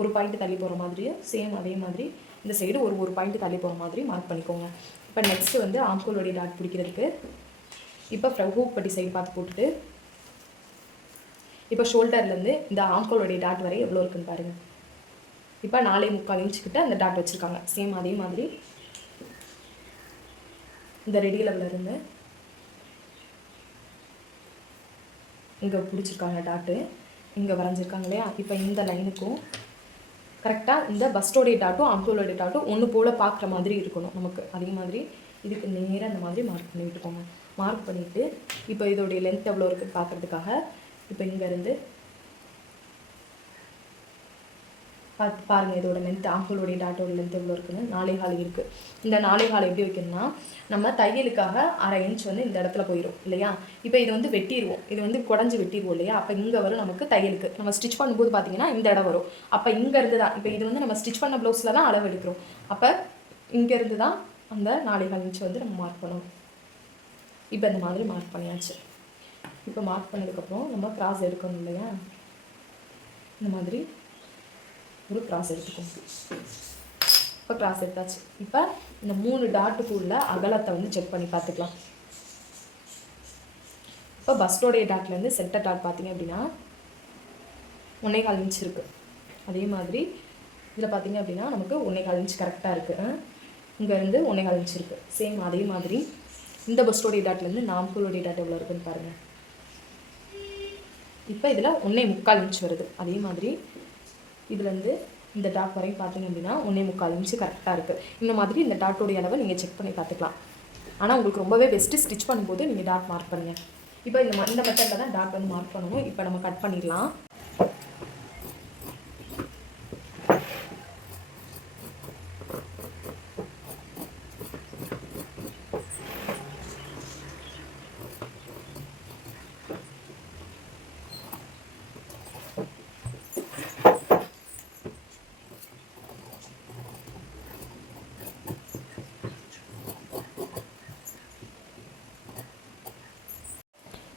ஒரு பாயிண்ட் தள்ளி போகிற மாதிரியும் சேம் அதே மாதிரி இந்த சைடு ஒரு பாயிண்ட் தள்ளி போகிற மாதிரி மார்க் பண்ணிக்கோங்க. இப்போ நெக்ஸ்ட்டு வந்து ஆம்கோலோடைய டாட் பிடிக்கிறதுக்கு இப்போ ஹூக் பட்டி சைடு பார்த்து போட்டுட்டு இப்போ ஷோல்டர்லேருந்து இந்த ஆம்கோலோடைய டாட் வரை எவ்வளோ இருக்குன்னு பாருங்கள். இப்போ 4.75 இன்ச்சு கிட்ட அந்த டாட் வச்சுருக்காங்க. சேம் அதே மாதிரி இந்த ரெடி லெவலில் இருந்து இங்கே பிடிச்சிருக்காங்க டாட்டு, இங்கே வரைஞ்சிருக்காங்க இல்லையா. இப்போ இந்த லைனுக்கும் கரெக்டாக இந்த பஸ்டோடைய டாட்டும் ஆம்கோலோடைய டாட்டும் ஒன்று போல் பார்க்குற மாதிரி இருக்கணும் நமக்கு. அதே மாதிரி இதுக்கு நேராக அந்த மாதிரி மார்க் பண்ணி விட்டுக்கோங்க. மார்க் பண்ணிவிட்டு இப்போ இதோடைய லென்த் எவ்வளோ இருக்குன்னு பார்க்குறதுக்காக இப்போ இங்கேருந்து பாருங்கள் இதோட லென்த் ஆம்கோலோடைய டாட்டோட லென்த் எவ்வளோ இருக்குன்னு 4.25 இருக்குது. இந்த 4.25 எப்படி வைக்கணும்னா நம்ம தையலுக்காக 1/2 இன்ச் வந்து இந்த இடத்துல போயிடும் இல்லையா. இப்போ இது வந்து வெட்டிடுவோம், இது வந்து குடஞ்சி வெட்டிடுவோம் இல்லையா. அப்போ இங்கே வரும் நமக்கு தையலுக்கு. நம்ம ஸ்டிச் பண்ணும்போது பார்த்தீங்கன்னா இந்த இடம் வரும். அப்போ இங்கேருந்து தான் இப்போ இது வந்து நம்ம ஸ்டிச் பண்ண ப்ளவுஸில் தான் அளவு எடுக்கிறோம். அப்போ இங்கேருந்து தான் அந்த 4.25 இன்ச் வந்து நம்ம மார்க் பண்ணணும். இப்போ இந்த மாதிரி மார்க் பண்ணியாச்சு. இப்போ மார்க் பண்ணதுக்கப்புறம் நம்ம கிராஸ் எடுக்கணும் இல்லையா. இந்த மாதிரி ஒரு கிராஸ் எடுத்துக்கோங்க. இப்போ கிராஸ் எடுத்தாச்சு. இப்போ இந்த 3 டாட்டுக்குள்ள அகலத்தை வந்து செக் பண்ணி பார்த்துக்கலாம். இப்போ பஸ்டோடைய டாட்லேருந்து சென்டர் டாட் பார்த்தீங்க அப்படின்னா 1.25 இன்ச் இருக்குது. அதே மாதிரி இதில் பார்த்தீங்க அப்படின்னா நமக்கு 1.25 இன்ச் கரெக்டாக இருக்குது. இங்கேருந்து 1.25 இன்ச் இருக்குது. சேம் அதே மாதிரி இந்த பஸ்டோடைய டாட்லேருந்து ஆம்கோலோடைய டாட் எவ்வளோ இருக்குன்னு பாருங்கள். இப்போ இதில் 1.25 இன்ச் வருது. அதே மாதிரி இதுலேருந்து இந்த டாட் வரையும் பார்த்தீங்க அப்படின்னா 1.25 இன்ச்சு கரெக்டாக இருக்குது. இந்த மாதிரி இந்த டாட்டோடைய அளவை நீங்கள் செக் பண்ணி பார்த்துக்கலாம். ஆனால் உங்களுக்கு ரொம்பவே பெஸ்ட்டு ஸ்டிச் பண்ணும்போது நீங்கள் டாட் மார்க் பண்ணுங்கள். இப்போ இந்த மெத்தடில் தான் டாட் வந்து மார்க் பண்ணணும். இப்போ நம்ம கட் பண்ணிடலாம்.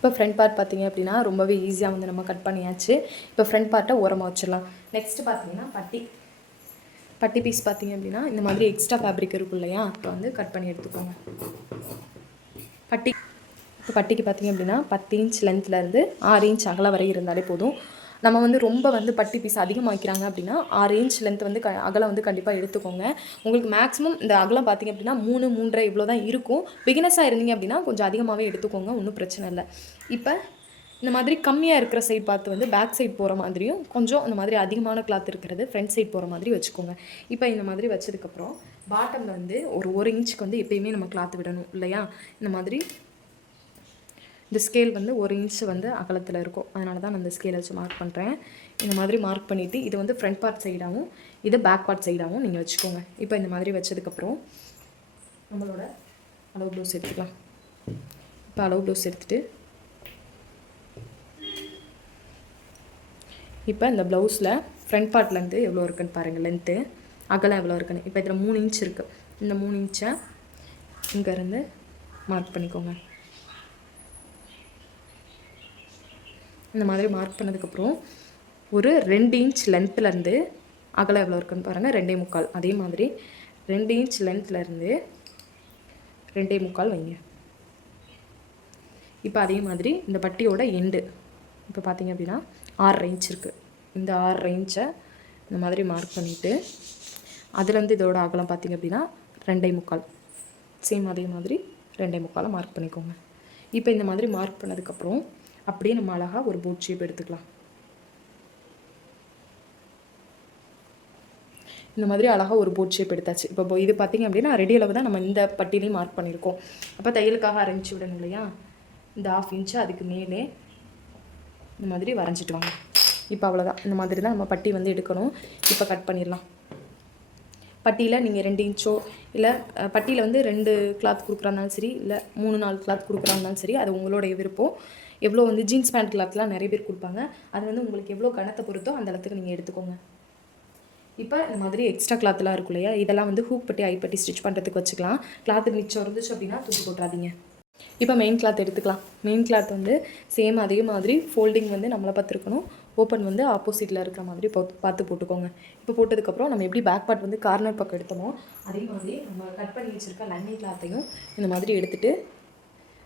இப்போ ஃப்ரண்ட் பார்ட் பார்த்தீங்க அப்படின்னா ரொம்பவே ஈஸியாக வந்து நம்ம கட் பண்ணியாச்சு. இப்போ ஃப்ரண்ட் பார்ட்டை ஓரமாக வச்சிடலாம். நெக்ஸ்ட்டு பார்த்தீங்கன்னா பட்டி பீஸ் பார்த்தீங்க அப்படின்னா இந்த மாதிரி எக்ஸ்ட்ரா ஃபேப்ரிக் இருக்கும் இல்லையா, இப்போ வந்து கட் பண்ணி எடுத்துக்கோங்க. இப்போ பட்டிக்கு பார்த்தீங்க அப்படின்னா 10 இன்ச் லென்த்லேருந்து 6 இன்ச் அகலம் வரை இருந்தாலே போதும். நம்ம வந்து ரொம்ப வந்து பட்டி பீஸ் அதிகமாக வைக்கிறாங்க அப்படின்னா 6 இன்ச் லென்த் வந்து அகலம் வந்து கண்டிப்பாக எடுத்துக்கோங்க. உங்களுக்கு மேக்ஸிமம் இந்த அகலம் பார்த்திங்க அப்படின்னா 3, 3.5 இவ்வளோ தான் இருக்கும். பிகினஸாக இருந்தீங்க அப்படின்னா கொஞ்சம் அதிகமாகவே எடுத்துக்கோங்க, ஒன்றும் பிரச்சனை இல்லை. இப்போ இந்த மாதிரி கம்மியாக இருக்கிற சைட் பார்த்து வந்து பேக் சைட் போகிற மாதிரியும் கொஞ்சம் இந்த மாதிரி அதிகமான கிளாத் இருக்கிறது ஃப்ரண்ட் சைட் போகிற மாதிரி வச்சுக்கோங்க. இப்போ இந்த மாதிரி வச்சதுக்கப்புறம் பாட்டமில் வந்து ஒரு 1 இன்ச்சுக்கு வந்து எப்பயுமே நம்ம கிளாத் விடணும் இல்லையா. இந்த மாதிரி இந்த ஸ்கேல் வந்து 1 இன்ச் வந்து அகலத்தில் இருக்கும். அதனால தான் நான் இந்த ஸ்கேலை வச்சு மார்க் பண்ணுறேன். இந்த மாதிரி மார்க் பண்ணிவிட்டு இது வந்து ஃப்ரண்ட் பார்ட் சைடாகவும் இது பேக் பார்ட் சைடாகவும் நீங்கள் வச்சுக்கோங்க. இப்போ இந்த மாதிரி வச்சதுக்கப்புறம் நம்மளோட அளவு ப்ளவுஸ் எடுத்துக்கலாம். இப்போ அளவு ப்ளவுஸ் எடுத்துகிட்டு இப்போ இந்த ப்ளவுஸில் ஃப்ரண்ட் பார்ட்லேருந்து எவ்வளோ இருக்குன்னு பாருங்கள், லென்த்து அகலம் எவ்வளோ இருக்குன்னு. இப்போ இதில் 3 இன்ச் இருக்குது. இந்த 3 இன்ச்சை இங்கேருந்து மார்க் பண்ணிக்கோங்க. இந்த மாதிரி மார்க் பண்ணதுக்கப்புறம் ஒரு 2 இன்ச் லென்த்துலேருந்து அகலம் எவ்வளோ இருக்குன்னு பாருங்கள், 2.25. அதே மாதிரி 2 இன்ச் லென்த்லேருந்து 2.25 வைங்க. இப்போ அதே மாதிரி இந்த பட்டியோட எண்டு இப்போ பார்த்தீங்க அப்படின்னா 6 இன்ச் இருக்குது. இந்த 6 இன்ச்சை இந்த மாதிரி மார்க் பண்ணிவிட்டு அதுலேருந்து இதோட அகலம் பார்த்திங்க அப்படின்னா 2.25. சேம் அதே மாதிரி 2.25 மார்க் பண்ணிக்கோங்க. இப்போ இந்த மாதிரி மார்க் பண்ணதுக்கப்புறம் அப்படியே நம்ம அழகாக ஒரு போட் ஷேப் எடுத்துக்கலாம். இந்த மாதிரி அழகாக ஒரு போட் ஷேப் எடுத்தாச்சு. இப்போ இது பார்த்திங்க அப்படின்னா ரெடி அளவு தான் நம்ம இந்த பட்டிலையும் மார்க் பண்ணியிருக்கோம். அப்போ தையலுக்காக அரைஞ்சி விடணும் இல்லையா. இந்த 1/2 இன்ச்சு அதுக்கு மேலே இந்த மாதிரி வரைஞ்சிட்டு வாங்க. இப்போ அவ்வளோதான். இந்த மாதிரி தான் நம்ம பட்டி வந்து எடுக்கணும். இப்போ கட் பண்ணிடலாம். பட்டியில் நீங்கள் 2 இன்ச்சோ இல்லை பட்டியில் வந்து 2 கிளாத் கொடுக்குறாருந்தாலும் சரி, இல்லை 3-4 கிளாத் கொடுக்குறாருந்தாலும் சரி, அது உங்களுடைய விருப்பம். எவ்வளோ வந்து ஜீன்ஸ் பேண்ட் கிளாத்லாம் நிறைய பேர் கொடுப்பாங்க. அது வந்து உங்களுக்கு எவ்வளோ கணத்தை பொறுத்தோ அந்த இடத்துக்கு நீங்கள் எடுத்துக்கோங்க. இப்போ இந்த மாதிரி எக்ஸ்ட்ரா கிளாத்லாம் இருக்கும் இல்லையா, இதெல்லாம் வந்து ஹூக் பட்டி ஐப்பட்டி ஸ்டிச் பண்ணுறதுக்கு வச்சுக்கலாம். கிளாத்து மிச்சம் இருந்துச்சு அப்படின்னா தூக்கி போட்டுறாதீங்க. இப்போ மெயின் கிளாத் எடுத்துக்கலாம். மெயின் கிளாத் வந்து சேம் அதே மாதிரி ஃபோல்டிங் வந்து நம்மளை பார்த்துருக்கணும். ஓப்பன் வந்து ஆப்போசிட்டில் இருக்கிற மாதிரி பார்த்து போட்டுக்கோங்க. இப்போ போட்டதுக்கப்புறம் நம்ம எப்படி பேக் பார்ட் வந்து கார்னர் பக்கம் எடுத்தோமோ அதே மாதிரி நம்ம கட் பண்ணி வச்சுருக்க லைனிங் கிளாத்தையும் இந்த மாதிரி எடுத்துகிட்டு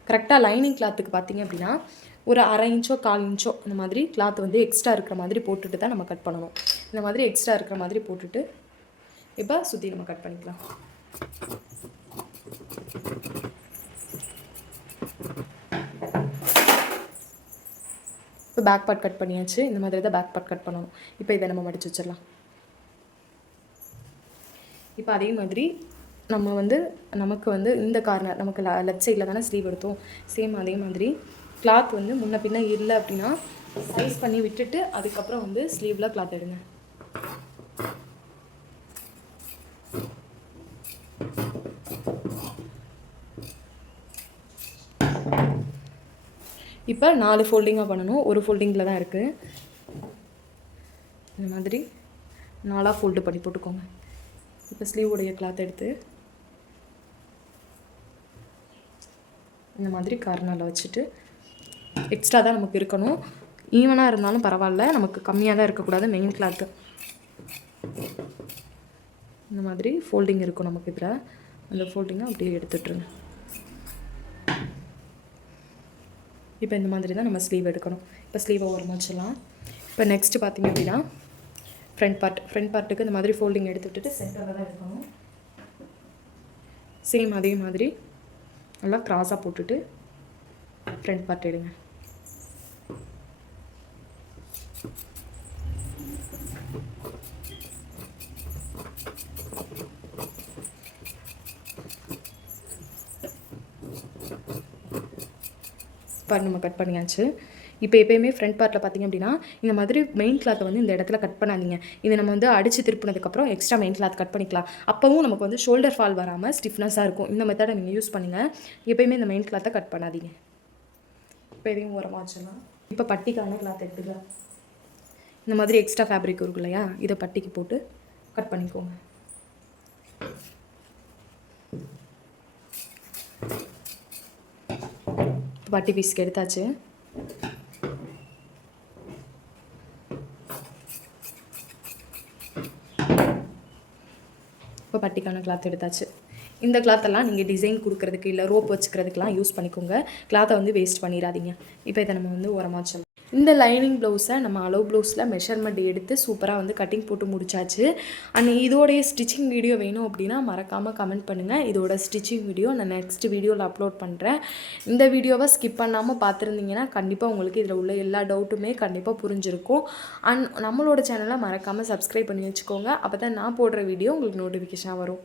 கரெக்டாக லைனிங் கிளாத்துக்கு பார்த்திங்க அப்படின்னா ஒரு 1/2 இன்ச்சோ 1/4 இன்ச்சோ இந்த மாதிரி கிளாத் வந்து எக்ஸ்ட்ரா இருக்கிற மாதிரி போட்டுட்டு தான் நம்ம கட் பண்ணணும். இந்த மாதிரி எக்ஸ்ட்ரா இருக்கிற மாதிரி போட்டுட்டு இப்போ சுற்றி நம்ம கட் பண்ணிக்கலாம். இப்போ பேக் பார்ட் கட் பண்ணியாச்சு. இந்த மாதிரி தான் பேக் பார்ட் கட் பண்ணணும். இப்போ இதை நம்ம மடித்து வச்சிடலாம். இப்போ அதே மாதிரி நம்ம வந்து நமக்கு வந்து இந்த கார்னர் நமக்கு லெஃப்ட் சைடில் தானே ஸ்லீவ் எடுத்தோம். சேம் அதே மாதிரி கிளாத் வந்து முன்ன பின்ன இல்லை அப்படின்னா சைஸ் பண்ணி விட்டுட்டு அதுக்கப்புறம் வந்து ஸ்லீவில் கிளாத் எடுங்க. இப்போ 4 ஃபோல்டிங்காக பண்ணணும். ஒரு ஃபோல்டிங்கில் தான் இருக்குது. இந்த மாதிரி 4ஆக ஃபோல்டு பண்ணி போட்டுக்கோங்க. இப்போ ஸ்லீவுடைய கிளாத் எடுத்து இந்த மாதிரி கார்னரில் வச்சுட்டு எக்ஸ்ட்ரா தான் நமக்கு இருக்கணும். ஈவனாக இருந்தாலும் பரவாயில்ல, நமக்கு கம்மியாக தான் இருக்கக்கூடாது. மெயின் கிளாத்து இந்த மாதிரி ஃபோல்டிங் இருக்கும் நமக்கு. இதில் அந்த ஃபோல்டிங்கை அப்படியே எடுத்துட்டுருங்க. இப்போ இந்த மாதிரி தான் நம்ம ஸ்லீவ் எடுக்கணும். இப்போ ஸ்லீவை ஓரமாக வச்சிடலாம். இப்போ நெக்ஸ்ட்டு பார்த்திங்க அப்படின்னா ஃப்ரண்ட் பார்ட்டுக்கு இந்த மாதிரி ஃபோல்டிங் எடுத்து விட்டுட்டு சென்டரில் தான் எடுக்கணும். சேம் அதே மாதிரி நல்லா க்ராஸாக போட்டுட்டு ஃப்ரண்ட் பார்ட் எடுங்க. பார்ட் நம்ம கட் பண்ணியாச்சு. இப்போ எப்போயுமே ஃப்ரண்ட் பார்ட்டில் பார்த்திங்க அப்படின்னா இந்த மாதிரி மெயின் கிளாத்தை வந்து இந்த இடத்துல கட் பண்ணாதீங்க. இதை நம்ம வந்து அடித்து திருப்பினதுக்கப்புறம் எக்ஸ்ட்ரா மெயின் கிளாத் கட் பண்ணிக்கலாம். அப்போவும் நமக்கு வந்து ஷோல்டர் ஃபால் வராமல் ஸ்டிஃப்னஸாக இருக்கும். இந்த மெத்தடை நீங்கள் யூஸ் பண்ணுங்கள். எப்போயுமே இந்த மெயின் கிளாத்தை கட் பண்ணாதீங்க. இப்போ எதையும் ஓரமாக வச்சிடலாம். இப்போ பட்டிக்கான கிளாத் எடுத்துக்கலாம். இந்த மாதிரி எக்ஸ்ட்ரா ஃபேப்ரிக் இருக்கும் இல்லையா, இதை பட்டிக்கு போட்டு கட் பண்ணிக்கோங்க. பட்டி பீஸ்க்கு எடுத்தாச்சு. இப்போ பட்டிக்கான கிளாத் எடுத்தாச்சு. இந்த கிளாத்தெல்லாம் நீங்கள் டிசைன் கொடுக்குறதுக்கு இல்லை ரோப் வச்சுக்கிறதுக்கெலாம் யூஸ் பண்ணிக்கோங்க. கிளாத்தை வந்து வேஸ்ட் பண்ணிடாதீங்க. இப்போ இதை நம்ம வந்து ஓரமாக வச்சிடலாம். இந்த லைனிங் ப்ளவுஸை நம்ம அளவு ப்ளவுஸில் மெஷர்மெண்ட் எடுத்து சூப்பராக வந்து கட்டிங் போட்டு முடிச்சாச்சு. அண்ட் இதோடைய ஸ்டிச்சிங் வீடியோ வேணும் அப்படின்னா மறக்காமல் கமெண்ட் பண்ணுங்கள். இதோட ஸ்டிச்சிங் வீடியோ நான் நெக்ஸ்ட் வீடியோவில் அப்லோட் பண்ணுறேன். இந்த வீடியோவை ஸ்கிப் பண்ணாமல் பார்த்துருந்தீங்கன்னா கண்டிப்பாக உங்களுக்கு இதில் உள்ள எல்லா டவுட்டுமே கண்டிப்பாக புரிஞ்சிருக்கும். அண்ட் நம்மளோட சேனலை மறக்காமல் சப்ஸ்கிரைப் பண்ணி வச்சுக்கோங்க. அப்போ தான் நான் போடுற வீடியோ உங்களுக்கு நோட்டிஃபிகேஷனாக வரும்.